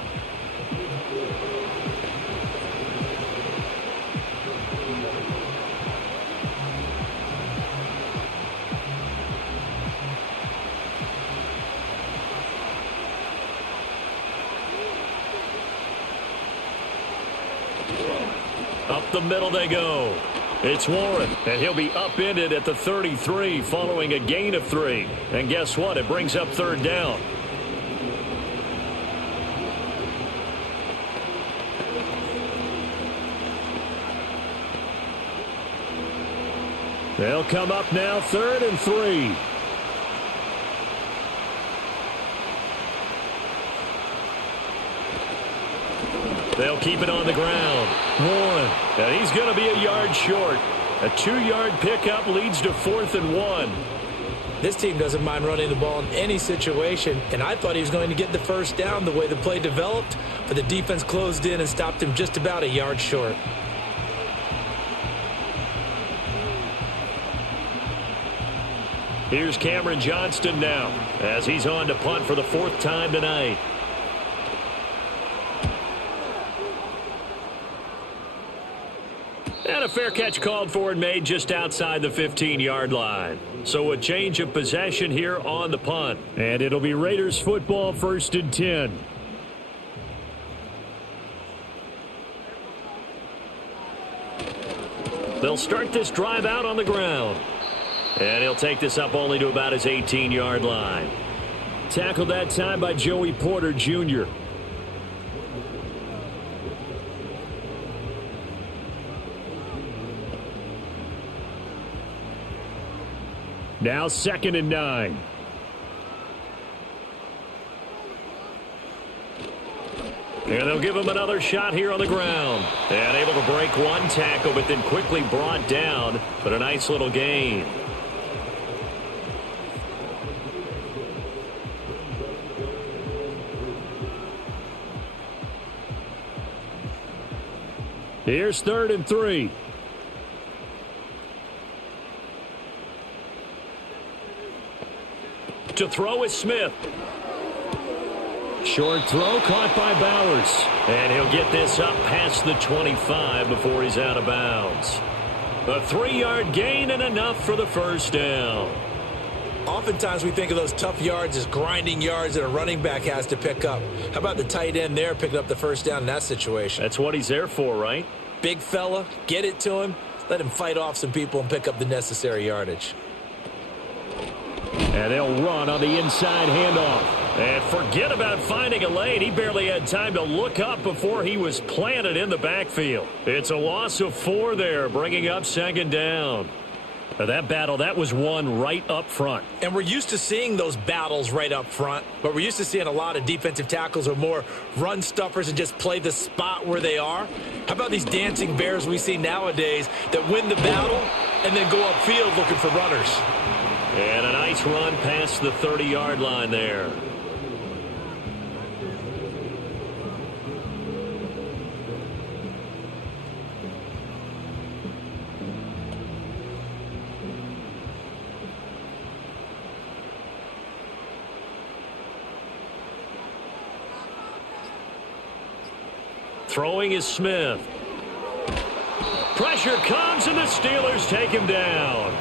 Up the middle they go. It's Warren, and he'll be upended at the 33 following a gain of 3. And guess what? It brings up 3rd down. They'll come up now 3rd and 3. They'll keep it on the ground. Warren, and he's going to be a yard short. A 2-yard pickup leads to 4th and 1. This team doesn't mind running the ball in any situation, and I thought he was going to get the first down the way the play developed, but the defense closed in and stopped him just about a yard short. Here's Cameron Johnston now as he's on to punt for the 4th time tonight. And a fair catch called for and made just outside the 15-yard line. So a change of possession here on the punt. And it'll be Raiders football, 1st and 10. They'll start this drive out on the ground. And he'll take this up only to about his 18-yard line. Tackled that time by Joey Porter Jr. Now 2nd and 9. And they'll give him another shot here on the ground. And able to break one tackle, but then quickly brought down. But a nice little gain. Here's 3rd and 3. To throw is Smith. Short throw caught by Bowers. And he'll get this up past the 25 before he's out of bounds. A 3-yard gain and enough for the first down. Oftentimes we think of those tough yards as grinding yards that a running back has to pick up. How about the tight end there picking up the first down in that situation? That's what he's there for, right? Big fella, get it to him, let him fight off some people and pick up the necessary yardage. And they'll run on the inside handoff. And forget about finding a lane. He barely had time to look up before he was planted in the backfield. It's a loss of 4 there, bringing up 2nd down. That battle, that was won right up front. And we're used to seeing those battles right up front, but we're used to seeing a lot of defensive tackles or more run stuffers and just play the spot where they are. How about these dancing bears we see nowadays that win the battle and then go upfield looking for runners? And a nice run past the 30-yard line there. Throwing is Smith. Pressure comes, and the Steelers take him down.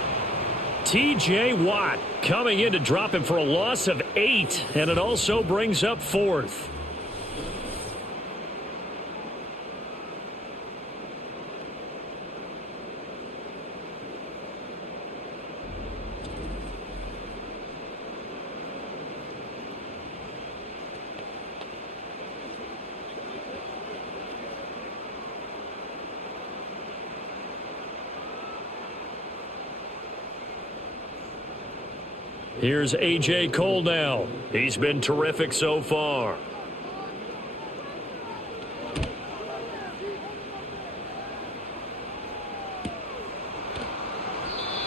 T.J. Watt coming in to drop him for a loss of 8, and it also brings up 4th. Here's A.J. Cole now. He's been terrific so far.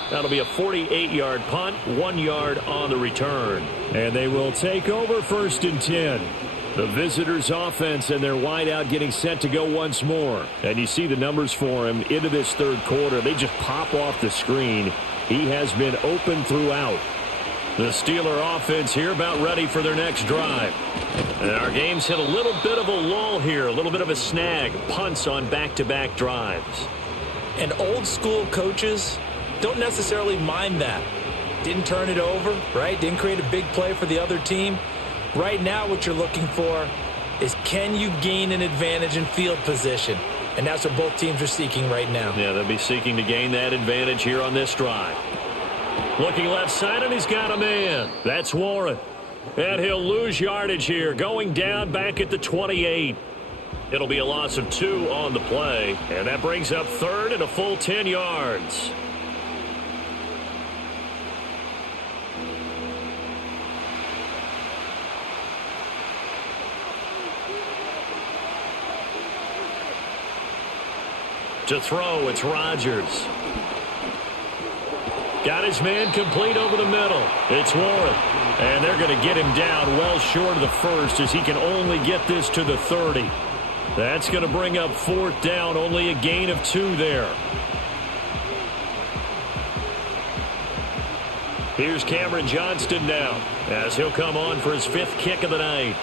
That'll be a 48-yard punt, 1 yard on the return. And they will take over 1st and 10. The visitors' offense and their wideout getting set to go once more. And you see the numbers for him into this 3rd quarter. They just pop off the screen. He has been open throughout. The Steeler offense here about ready for their next drive. And our game's hit a little bit of a lull here, a little bit of a snag. Punts on back-to-back drives. And old school coaches don't necessarily mind that. Didn't turn it over, right? Didn't create a big play for the other team. Right now what you're looking for is, can you gain an advantage in field position? And that's what both teams are seeking right now. Yeah, they'll be seeking to gain that advantage here on this drive. Looking left side, and he's got a man. That's Warren. And he'll lose yardage here, going down back at the 28. It'll be a loss of 2 on the play, and that brings up 3rd and a full 10 yards. To throw, it's Rodgers. Got his man complete over the middle. It's Warren. And they're going to get him down well short of the 1st as he can only get this to the 30. That's going to bring up 4th down, only a gain of 2 there. Here's Cameron Johnston now as he'll come on for his 5th kick of the night.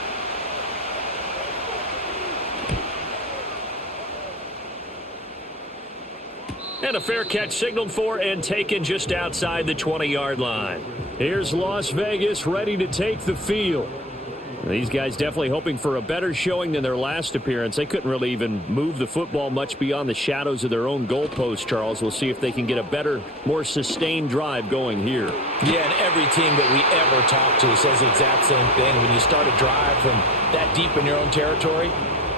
And a fair catch signaled for and taken just outside the 20-yard line. Here's Las Vegas ready to take the field. These guys definitely hoping for a better showing than their last appearance. They couldn't really even move the football much beyond the shadows of their own goalpost, Charles. We'll see if they can get a better, more sustained drive going here. Yeah, and every team that we ever talk to says the exact same thing. When you start a drive from that deep in your own territory,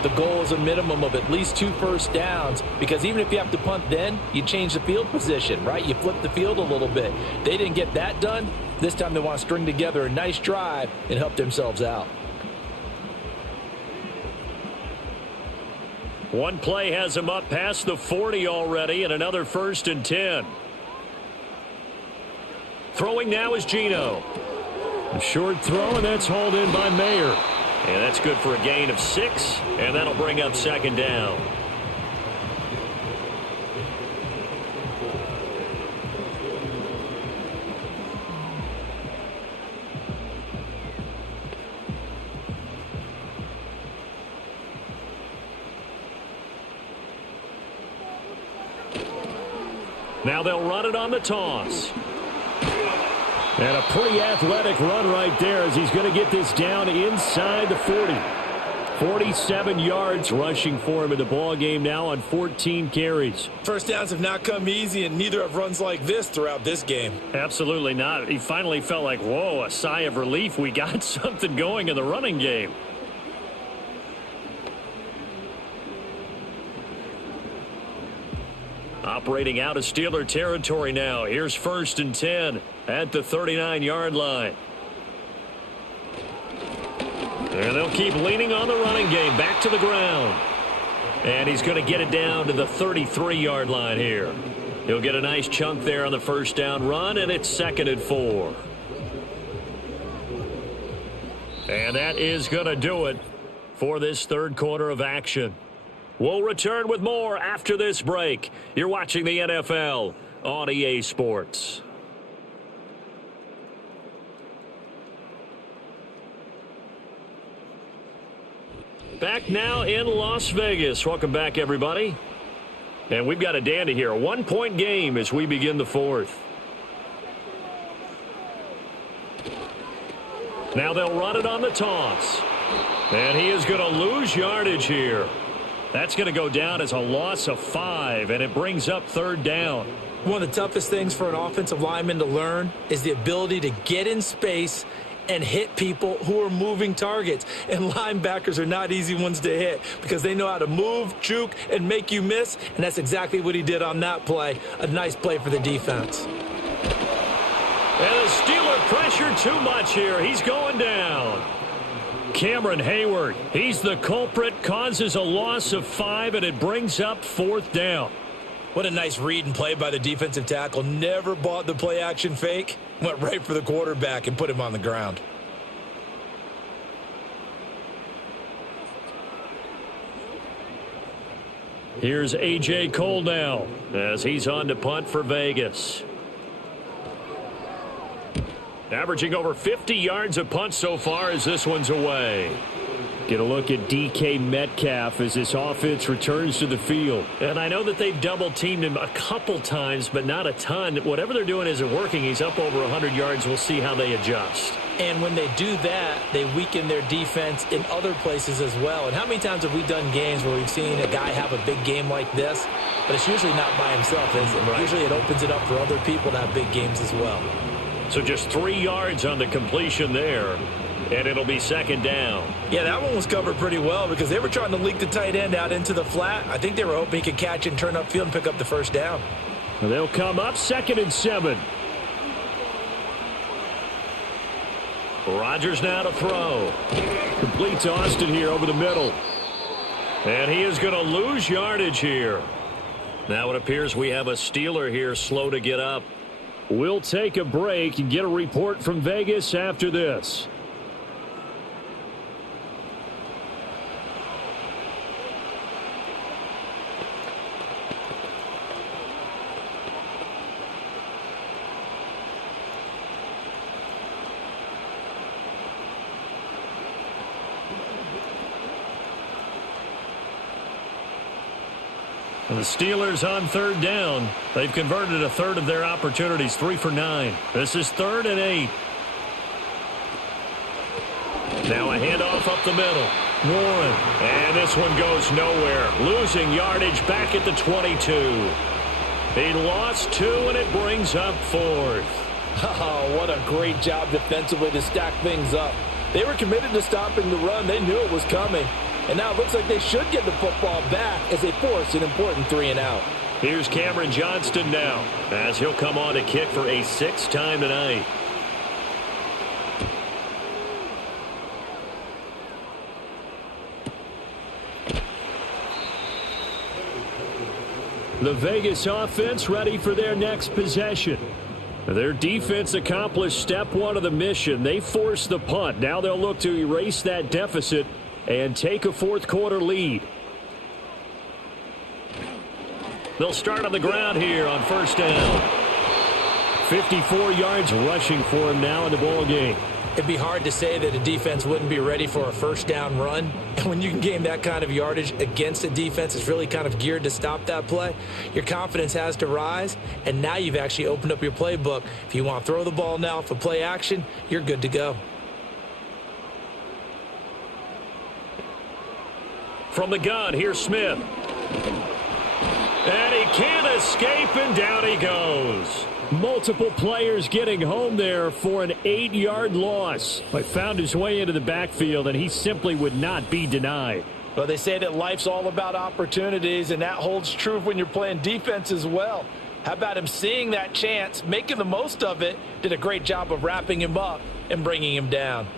the goal is a minimum of at least 2 first downs, because even if you have to punt then, you change the field position, right? You flip the field a little bit. They didn't get that done. This time they want to string together a nice drive and help themselves out. One play has him up past the 40 already, and another 1st and 10. Throwing now is Geno. A short throw, and that's hauled in by Mayer. And that's good for a gain of 6, and that'll bring up 2nd down. Now they'll run it on the toss. And a pretty athletic run right there as he's going to get this down inside the 40. 47 yards rushing for him in the ball game now on 14 carries. First downs have not come easy, and neither have runs like this throughout this game. Absolutely not. He finally felt like, whoa, a sigh of relief. We got something going in the running game. Operating out of Steeler territory now. Here's 1st and 10 at the 39-yard line. And they'll keep leaning on the running game. Back to the ground. And he's going to get it down to the 33-yard line here. He'll get a nice chunk there on the 1st down run, and it's 2nd and 4. And that is going to do it for this 3rd quarter of action. We'll return with more after this break. You're watching the NFL on EA Sports. Back now in Las Vegas. Welcome back, everybody. And we've got a dandy here. A 1-point game as we begin the 4th. Now they'll run it on the toss. And he is going to lose yardage here. That's going to go down as a loss of 5, and it brings up 3rd down. One of the toughest things for an offensive lineman to learn is the ability to get in space and hit people who are moving targets. And linebackers are not easy ones to hit because they know how to move, juke, and make you miss, and that's exactly what he did on that play. A nice play for the defense. And the Steeler pressure too much here. He's going down. Cameron Hayward, he's the culprit, causes a loss of 5, and it brings up 4th down. What a nice read and play by the defensive tackle. Never bought the play action fake. Went right for the quarterback and put him on the ground. Here's A.J. Cole now as he's on to punt for Vegas. Averaging over 50 yards a punt so far as this one's away. Get a look at DK Metcalf as this offense returns to the field. And I know that they've double-teamed him a couple times, but not a ton. Whatever they're doing isn't working. He's up over 100 yards. We'll see how they adjust. And when they do that, they weaken their defense in other places as well. And how many times have we done games where we've seen a guy have a big game like this, but it's usually not by himself, is it? Right. Usually it opens it up for other people to have big games as well. So just 3 yards on the completion there, and it'll be 2nd down. Yeah, that one was covered pretty well because they were trying to leak the tight end out into the flat. I think they were hoping he could catch and turn upfield and pick up the 1st down. And they'll come up 2nd and 7. Rodgers now to throw. Complete to Austin here over the middle. And he is going to lose yardage here. Now it appears we have a Steeler here slow to get up. We'll take a break and get a report from Vegas after this. The Steelers on third down. They've converted a third of their opportunities, 3 for 9. This is 3rd and 8. Now a handoff up the middle. Warren. And this one goes nowhere. Losing yardage back at the 22. He lost 2, and it brings up 4th. Oh, what a great job defensively to stack things up. They were committed to stopping the run. They knew it was coming. And now it looks like they should get the football back as they force an important 3 and out. Here's Cameron Johnston now, as he'll come on to kick for a 6th time tonight. The Vegas offense ready for their next possession. Their defense accomplished step 1 of the mission. They forced the punt. Now they'll look to erase that deficit and take a 4th quarter lead. They'll start on the ground here on 1st down. 54 yards rushing for him now in the ball game. It'd be hard to say that a defense wouldn't be ready for a 1st down run. And when you can gain that kind of yardage against a defense that's really kind of geared to stop that play, your confidence has to rise. And now you've actually opened up your playbook. If you want to throw the ball now for play action, you're good to go. From the gun, here's Smith. And he can't escape, and down he goes. Multiple players getting home there for an 8-yard loss. But found his way into the backfield, and he simply would not be denied. Well, they say that life's all about opportunities, and that holds true when you're playing defense as well. How about him seeing that chance, making the most of it, did a great job of wrapping him up and bringing him down.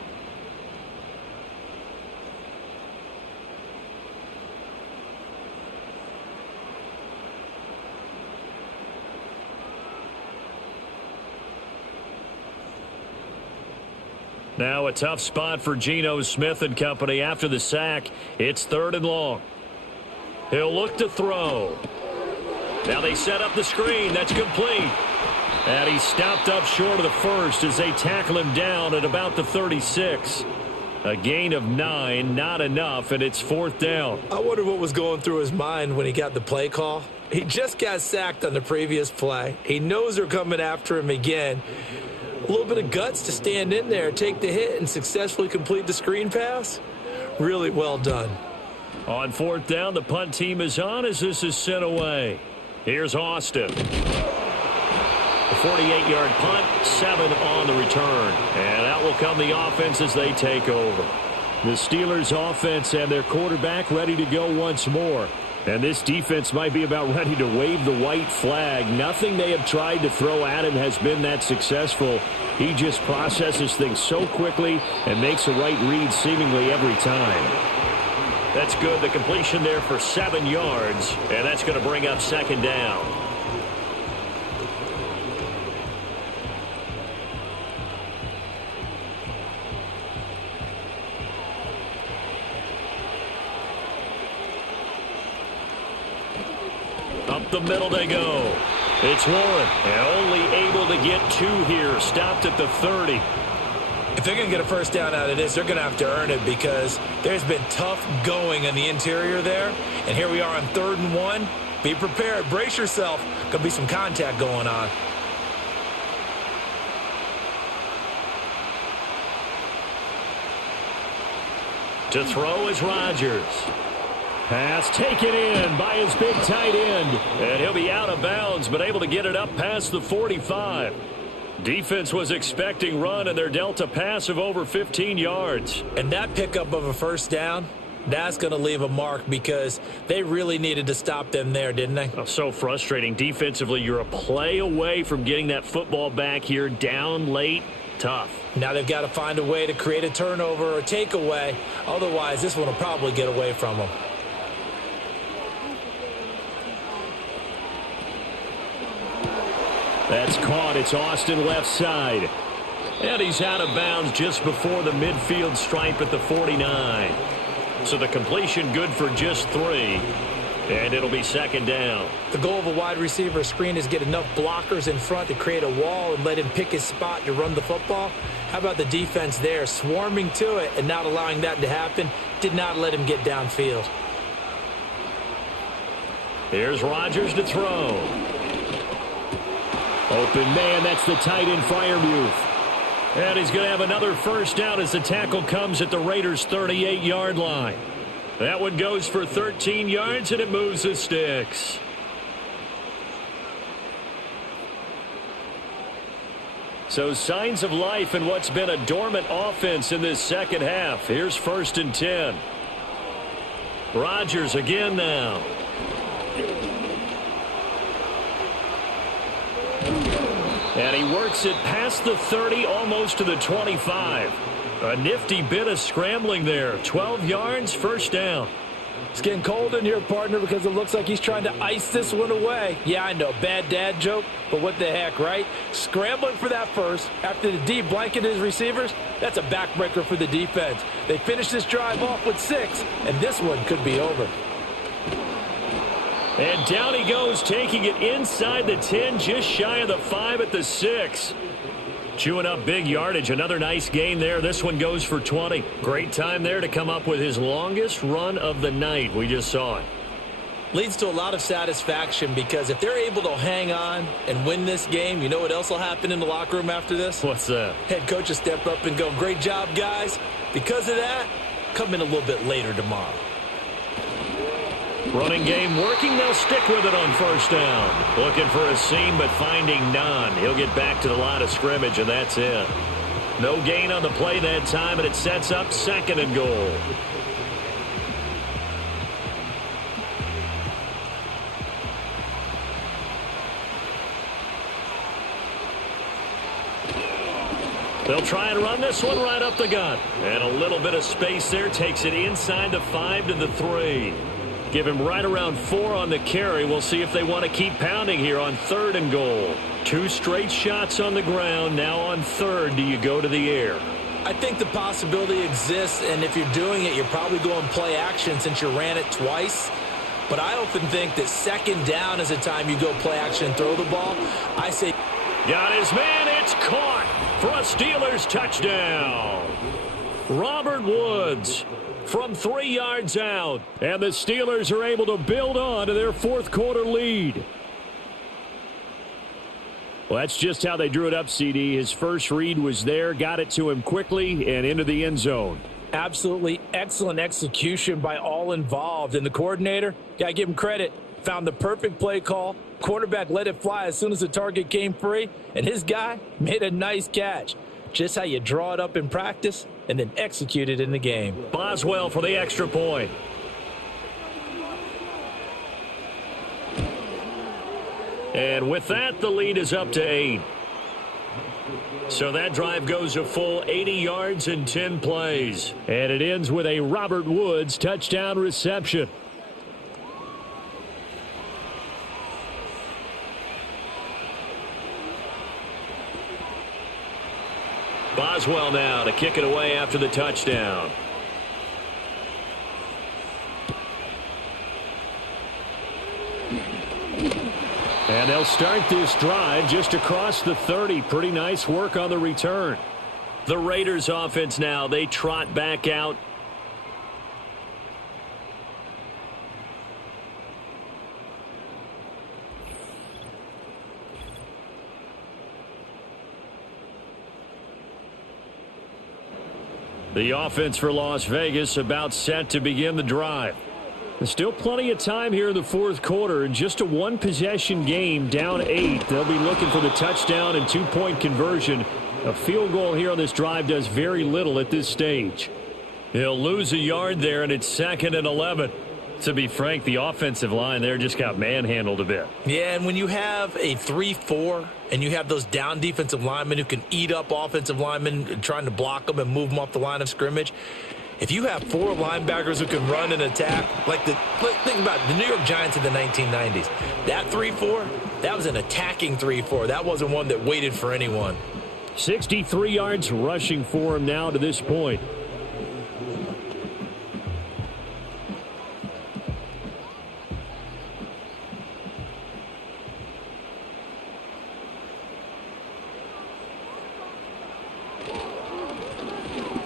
Now a tough spot for Geno Smith and company after the sack. It's 3rd and long. He'll look to throw. Now they set up the screen. That's complete. And he stopped up short of the first as they tackle him down at about the 36. A gain of 9, not enough, and it's 4th down. I wonder what was going through his mind when he got the play call. He just got sacked on the previous play. He knows they're coming after him again. A little bit of guts to stand in there, take the hit, and successfully complete the screen pass. Really well done. On 4th down, the punt team is on as this is sent away. Here's Austin. A 48-yard punt, 7 on the return. And out will come the offense as they take over. The Steelers offense and their quarterback ready to go once more. And this defense might be about ready to wave the white flag. Nothing they have tried to throw at him has been that successful. He just processes things so quickly and makes a right read seemingly every time. That's good. The completion there for 7 yards, and that's going to bring up 2nd down. Up the middle they go. It's Warren, and only able to get 2 here. Stopped at the 30. If they're going to get a 1st down out of this, they're going to have to earn it because there's been tough going in the interior there. And here we are on 3rd and 1. Be prepared. Brace yourself. Going to be some contact going on. To throw is Rodgers. Pass taken in by his big tight end. And he'll be out of bounds, but able to get it up past the 45. Defense was expecting run, and they're dealt a pass of over 15 yards. And that pickup of a 1st down, that's going to leave a mark because they really needed to stop them there, didn't they? Oh, so frustrating. Defensively, you're a play away from getting that football back here down late. Tough. Now they've got to find a way to create a turnover or takeaway. Otherwise, this one will probably get away from them. That's caught. It's Austin left side. And he's out of bounds just before the midfield stripe at the 49. So the completion good for just 3. And it'll be 2nd down. The goal of a wide receiver screen is get enough blockers in front to create a wall and let him pick his spot to run the football. How about the defense there, swarming to it and not allowing that to happen? Did not let him get downfield. Here's Rodgers to throw. Open man, that's the tight end Freiermuth. And he's going to have another first down as the tackle comes at the Raiders' 38-yard line. That one goes for 13 yards, and it moves the sticks. So signs of life in what's been a dormant offense in this second half. Here's 1st and 10. Rodgers again now. And he works it past the 30, almost to the 25. A nifty bit of scrambling there. 12 yards, first down. It's getting cold in here, partner, because it looks like he's trying to ice this one away. Yeah, I know, bad dad joke, but what the heck, right? Scrambling for that first after the D blanketed his receivers, that's a backbreaker for the defense. They finish this drive off with 6, and this one could be over. And down he goes, taking it inside the 10, just shy of the 5 at the 6. Chewing up big yardage. Another nice gain there. This one goes for 20. Great time there to come up with his longest run of the night. We just saw it. Leads to a lot of satisfaction because if they're able to hang on and win this game, you know what else will happen in the locker room after this? What's that? Head coach will step up and go, great job, guys. Because of that, come in a little bit later tomorrow. Running game working. They'll stick with it on first down. Looking for a seam, but finding none. He'll get back to the line of scrimmage, and that's it. No gain on the play that time, and it sets up 2nd and goal. They'll try and run this one right up the gut. And a little bit of space there. Takes it inside the 5 to the 3. Give him right around 4 on the carry. We'll see if they want to keep pounding here on 3rd and goal. 2 straight shots on the ground. Now on 3rd, do you go to the air? I think the possibility exists, and if you're doing it, you're probably going play action since you ran it twice. But I often think that 2nd down is the time you go play action and throw the ball. I say... Got his man. It's caught for a Steelers touchdown. Robert Woods from 3 yards out. And the Steelers are able to build on to their 4th quarter lead. Well, that's just how they drew it up, CD. His first read was there, got it to him quickly, and into the end zone. Absolutely excellent execution by all involved. And the coordinator, got to give him credit, found the perfect play call. Quarterback let it fly as soon as the target came free, and his guy made a nice catch. Just how you draw it up in practice and then execute it in the game. Boswell for the extra point. And with that, the lead is up to 8. So that drive goes a full 80 yards in 10 plays. And it ends with a Robert Woods touchdown reception. Boswell now to kick it away after the touchdown. And they'll start this drive just across the 30. Pretty nice work on the return. The Raiders offense now, they trot back out. The offense for Las Vegas about set to begin the drive. There's still plenty of time here in the 4th quarter. In just a 1-possession game, down 8. They'll be looking for the touchdown and 2-point conversion. A field goal here on this drive does very little at this stage. He'll lose a yard there, and it's 2nd and 11. To be frank, the offensive line there just got manhandled a bit. Yeah, and when you have a 3-4 and you have those down defensive linemen who can eat up offensive linemen trying to block them and move them off the line of scrimmage, if you have 4 linebackers who can run and attack, think about the New York Giants in the 1990s. That 3-4, that was an attacking 3-4. That wasn't one that waited for anyone. 63 yards rushing for him now to this point.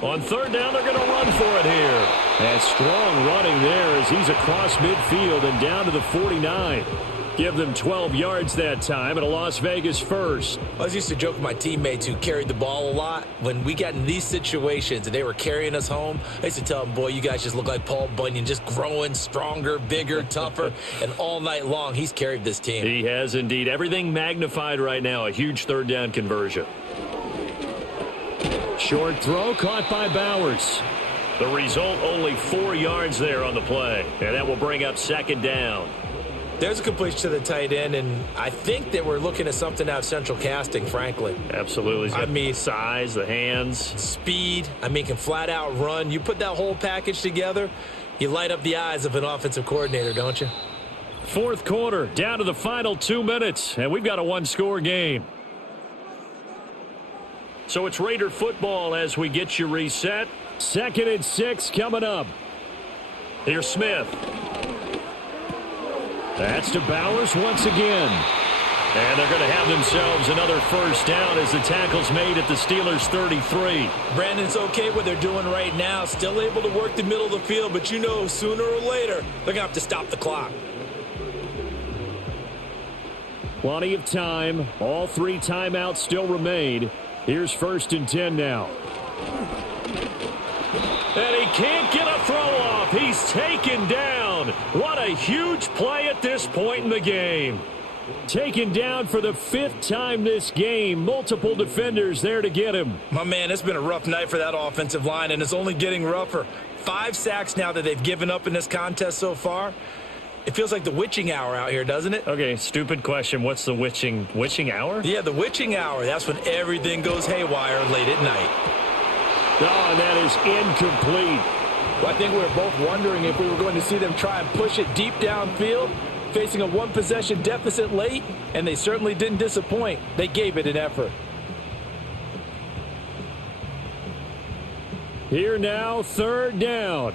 On 3rd down, they're going to run for it here. And strong running there as he's across midfield and down to the 49. Give them 12 yards that time and a Las Vegas first. I used to joke with my teammates who carried the ball a lot. When we got in these situations and they were carrying us home, I used to tell them, boy, you guys just look like Paul Bunyan, just growing stronger, bigger, tougher. And all night long, he's carried this team. He has indeed. Everything magnified right now. A huge third down conversion. Short throw caught by Bowers. The result, only 4 yards there on the play. And that will bring up second down. There's a completion to the tight end, and I think that we're looking at something out of Central Casting, frankly. Absolutely. He's got the size, the hands. Speed. Can flat out run. You put that whole package together, you light up the eyes of an offensive coordinator, don't you? Fourth quarter, down to the final 2 minutes, and we've got a one-score game. So it's Raider football as we get you reset. 2nd and 6 coming up. Here's Smith. That's to Bowers once again. And they're going to have themselves another first down as the tackle's made at the Steelers' 33. Brandon's okay what they're doing right now. Still able to work the middle of the field, but sooner or later, they're going to have to stop the clock. Plenty of time. All 3 timeouts still remain. Here's 1st and 10 now. And he can't get a throw off. He's taken down. What a huge play at this point in the game. Taken down for the 5th time this game. Multiple defenders there to get him. My man, it's been a rough night for that offensive line, and it's only getting rougher. 5 sacks now that they've given up in this contest so far. It feels like the witching hour out here, doesn't it? Okay, stupid question. What's the witching hour? Yeah, the witching hour. That's when everything goes haywire late at night. Oh, and that is incomplete. Well, I think we were both wondering if we were going to see them try and push it deep downfield, facing a 1-possession deficit late, and they certainly didn't disappoint. They gave it an effort. Here now, 3rd down.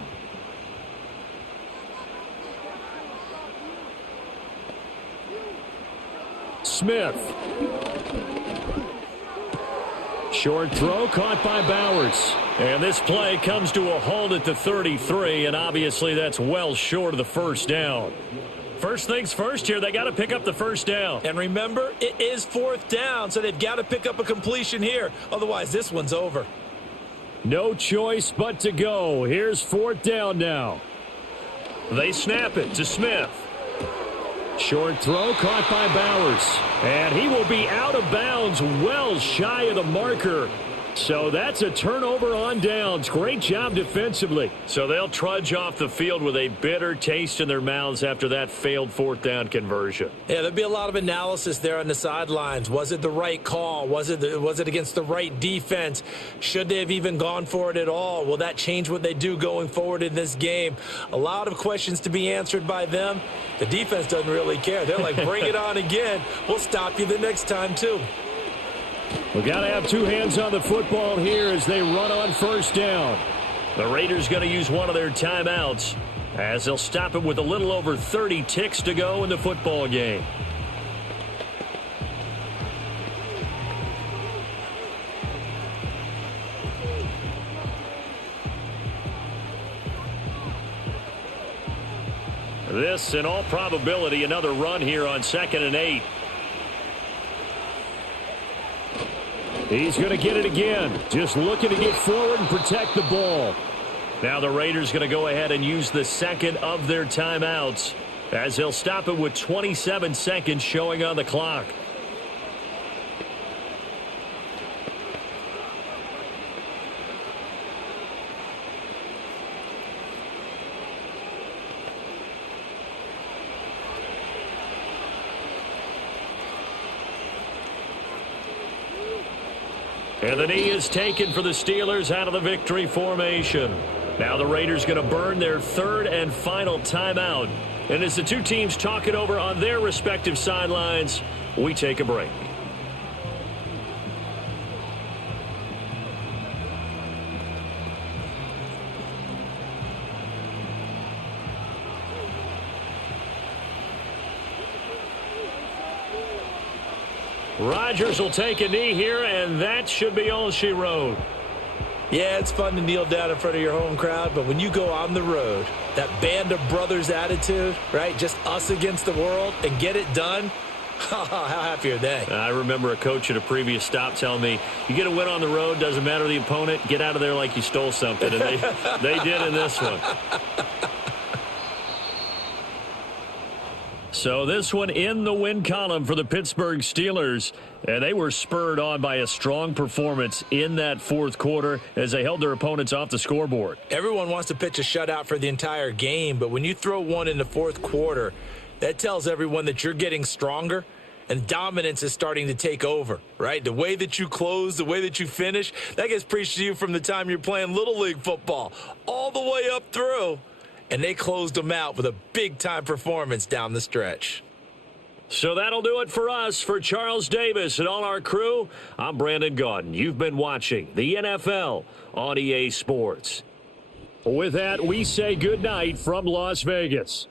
Smith. Short throw caught by Bowers. And this play comes to a halt at the 33, and obviously that's well short of the first down. First things first here, they got to pick up the first down. And remember, it is 4th down, so they've got to pick up a completion here. Otherwise, this one's over. No choice but to go. Here's 4th down now. They snap it to Smith. Short throw caught by Bowers. And he will be out of bounds, well shy of the marker. So that's a turnover on downs. Great job defensively. So they'll trudge off the field with a bitter taste in their mouths after that failed 4th down conversion. Yeah, there'll be a lot of analysis there on the sidelines. Was it the right call? Was it against the right defense? Should they have even gone for it at all? Will that change what they do going forward in this game? A lot of questions to be answered by them. The defense doesn't really care. They're like, bring it on again. We'll stop you the next time, too. We've got to have 2 hands on the football here as they run on 1st down. The Raiders going to use one of their timeouts as they'll stop it with a little over 30 ticks to go in the football game. This, in all probability, another run here on 2nd and 8. He's going to get it again. Just looking to get forward and protect the ball. Now the Raiders going to go ahead and use the 2nd of their timeouts as they'll stop it with 27 seconds showing on the clock. And the knee is taken for the Steelers out of the victory formation. Now the Raiders going to burn their 3rd and final timeout. And as the 2 teams talk it over on their respective sidelines, we take a break. Rodgers will take a knee here, and that should be all she wrote. Yeah, it's fun to kneel down in front of your home crowd, but when you go on the road, that band of brothers attitude, right? Just us against the world and get it done. How happy are they? I remember a coach at a previous stop telling me, you get a win on the road, doesn't matter the opponent, get out of there like you stole something. And they did in this one. So this one in the win column for the Pittsburgh Steelers. And they were spurred on by a strong performance in that fourth quarter as they held their opponents off the scoreboard. Everyone wants to pitch a shutout for the entire game, but when you throw one in the fourth quarter, that tells everyone that you're getting stronger and dominance is starting to take over, right? The way that you close, the way that you finish, that gets preached to you from the time you're playing Little League football all the way up through. And they closed them out with a big-time performance down the stretch. So that'll do it for us. For Charles Davis and all our crew, I'm Brandon Gaudin. You've been watching the NFL on EA Sports. With that, we say goodnight from Las Vegas.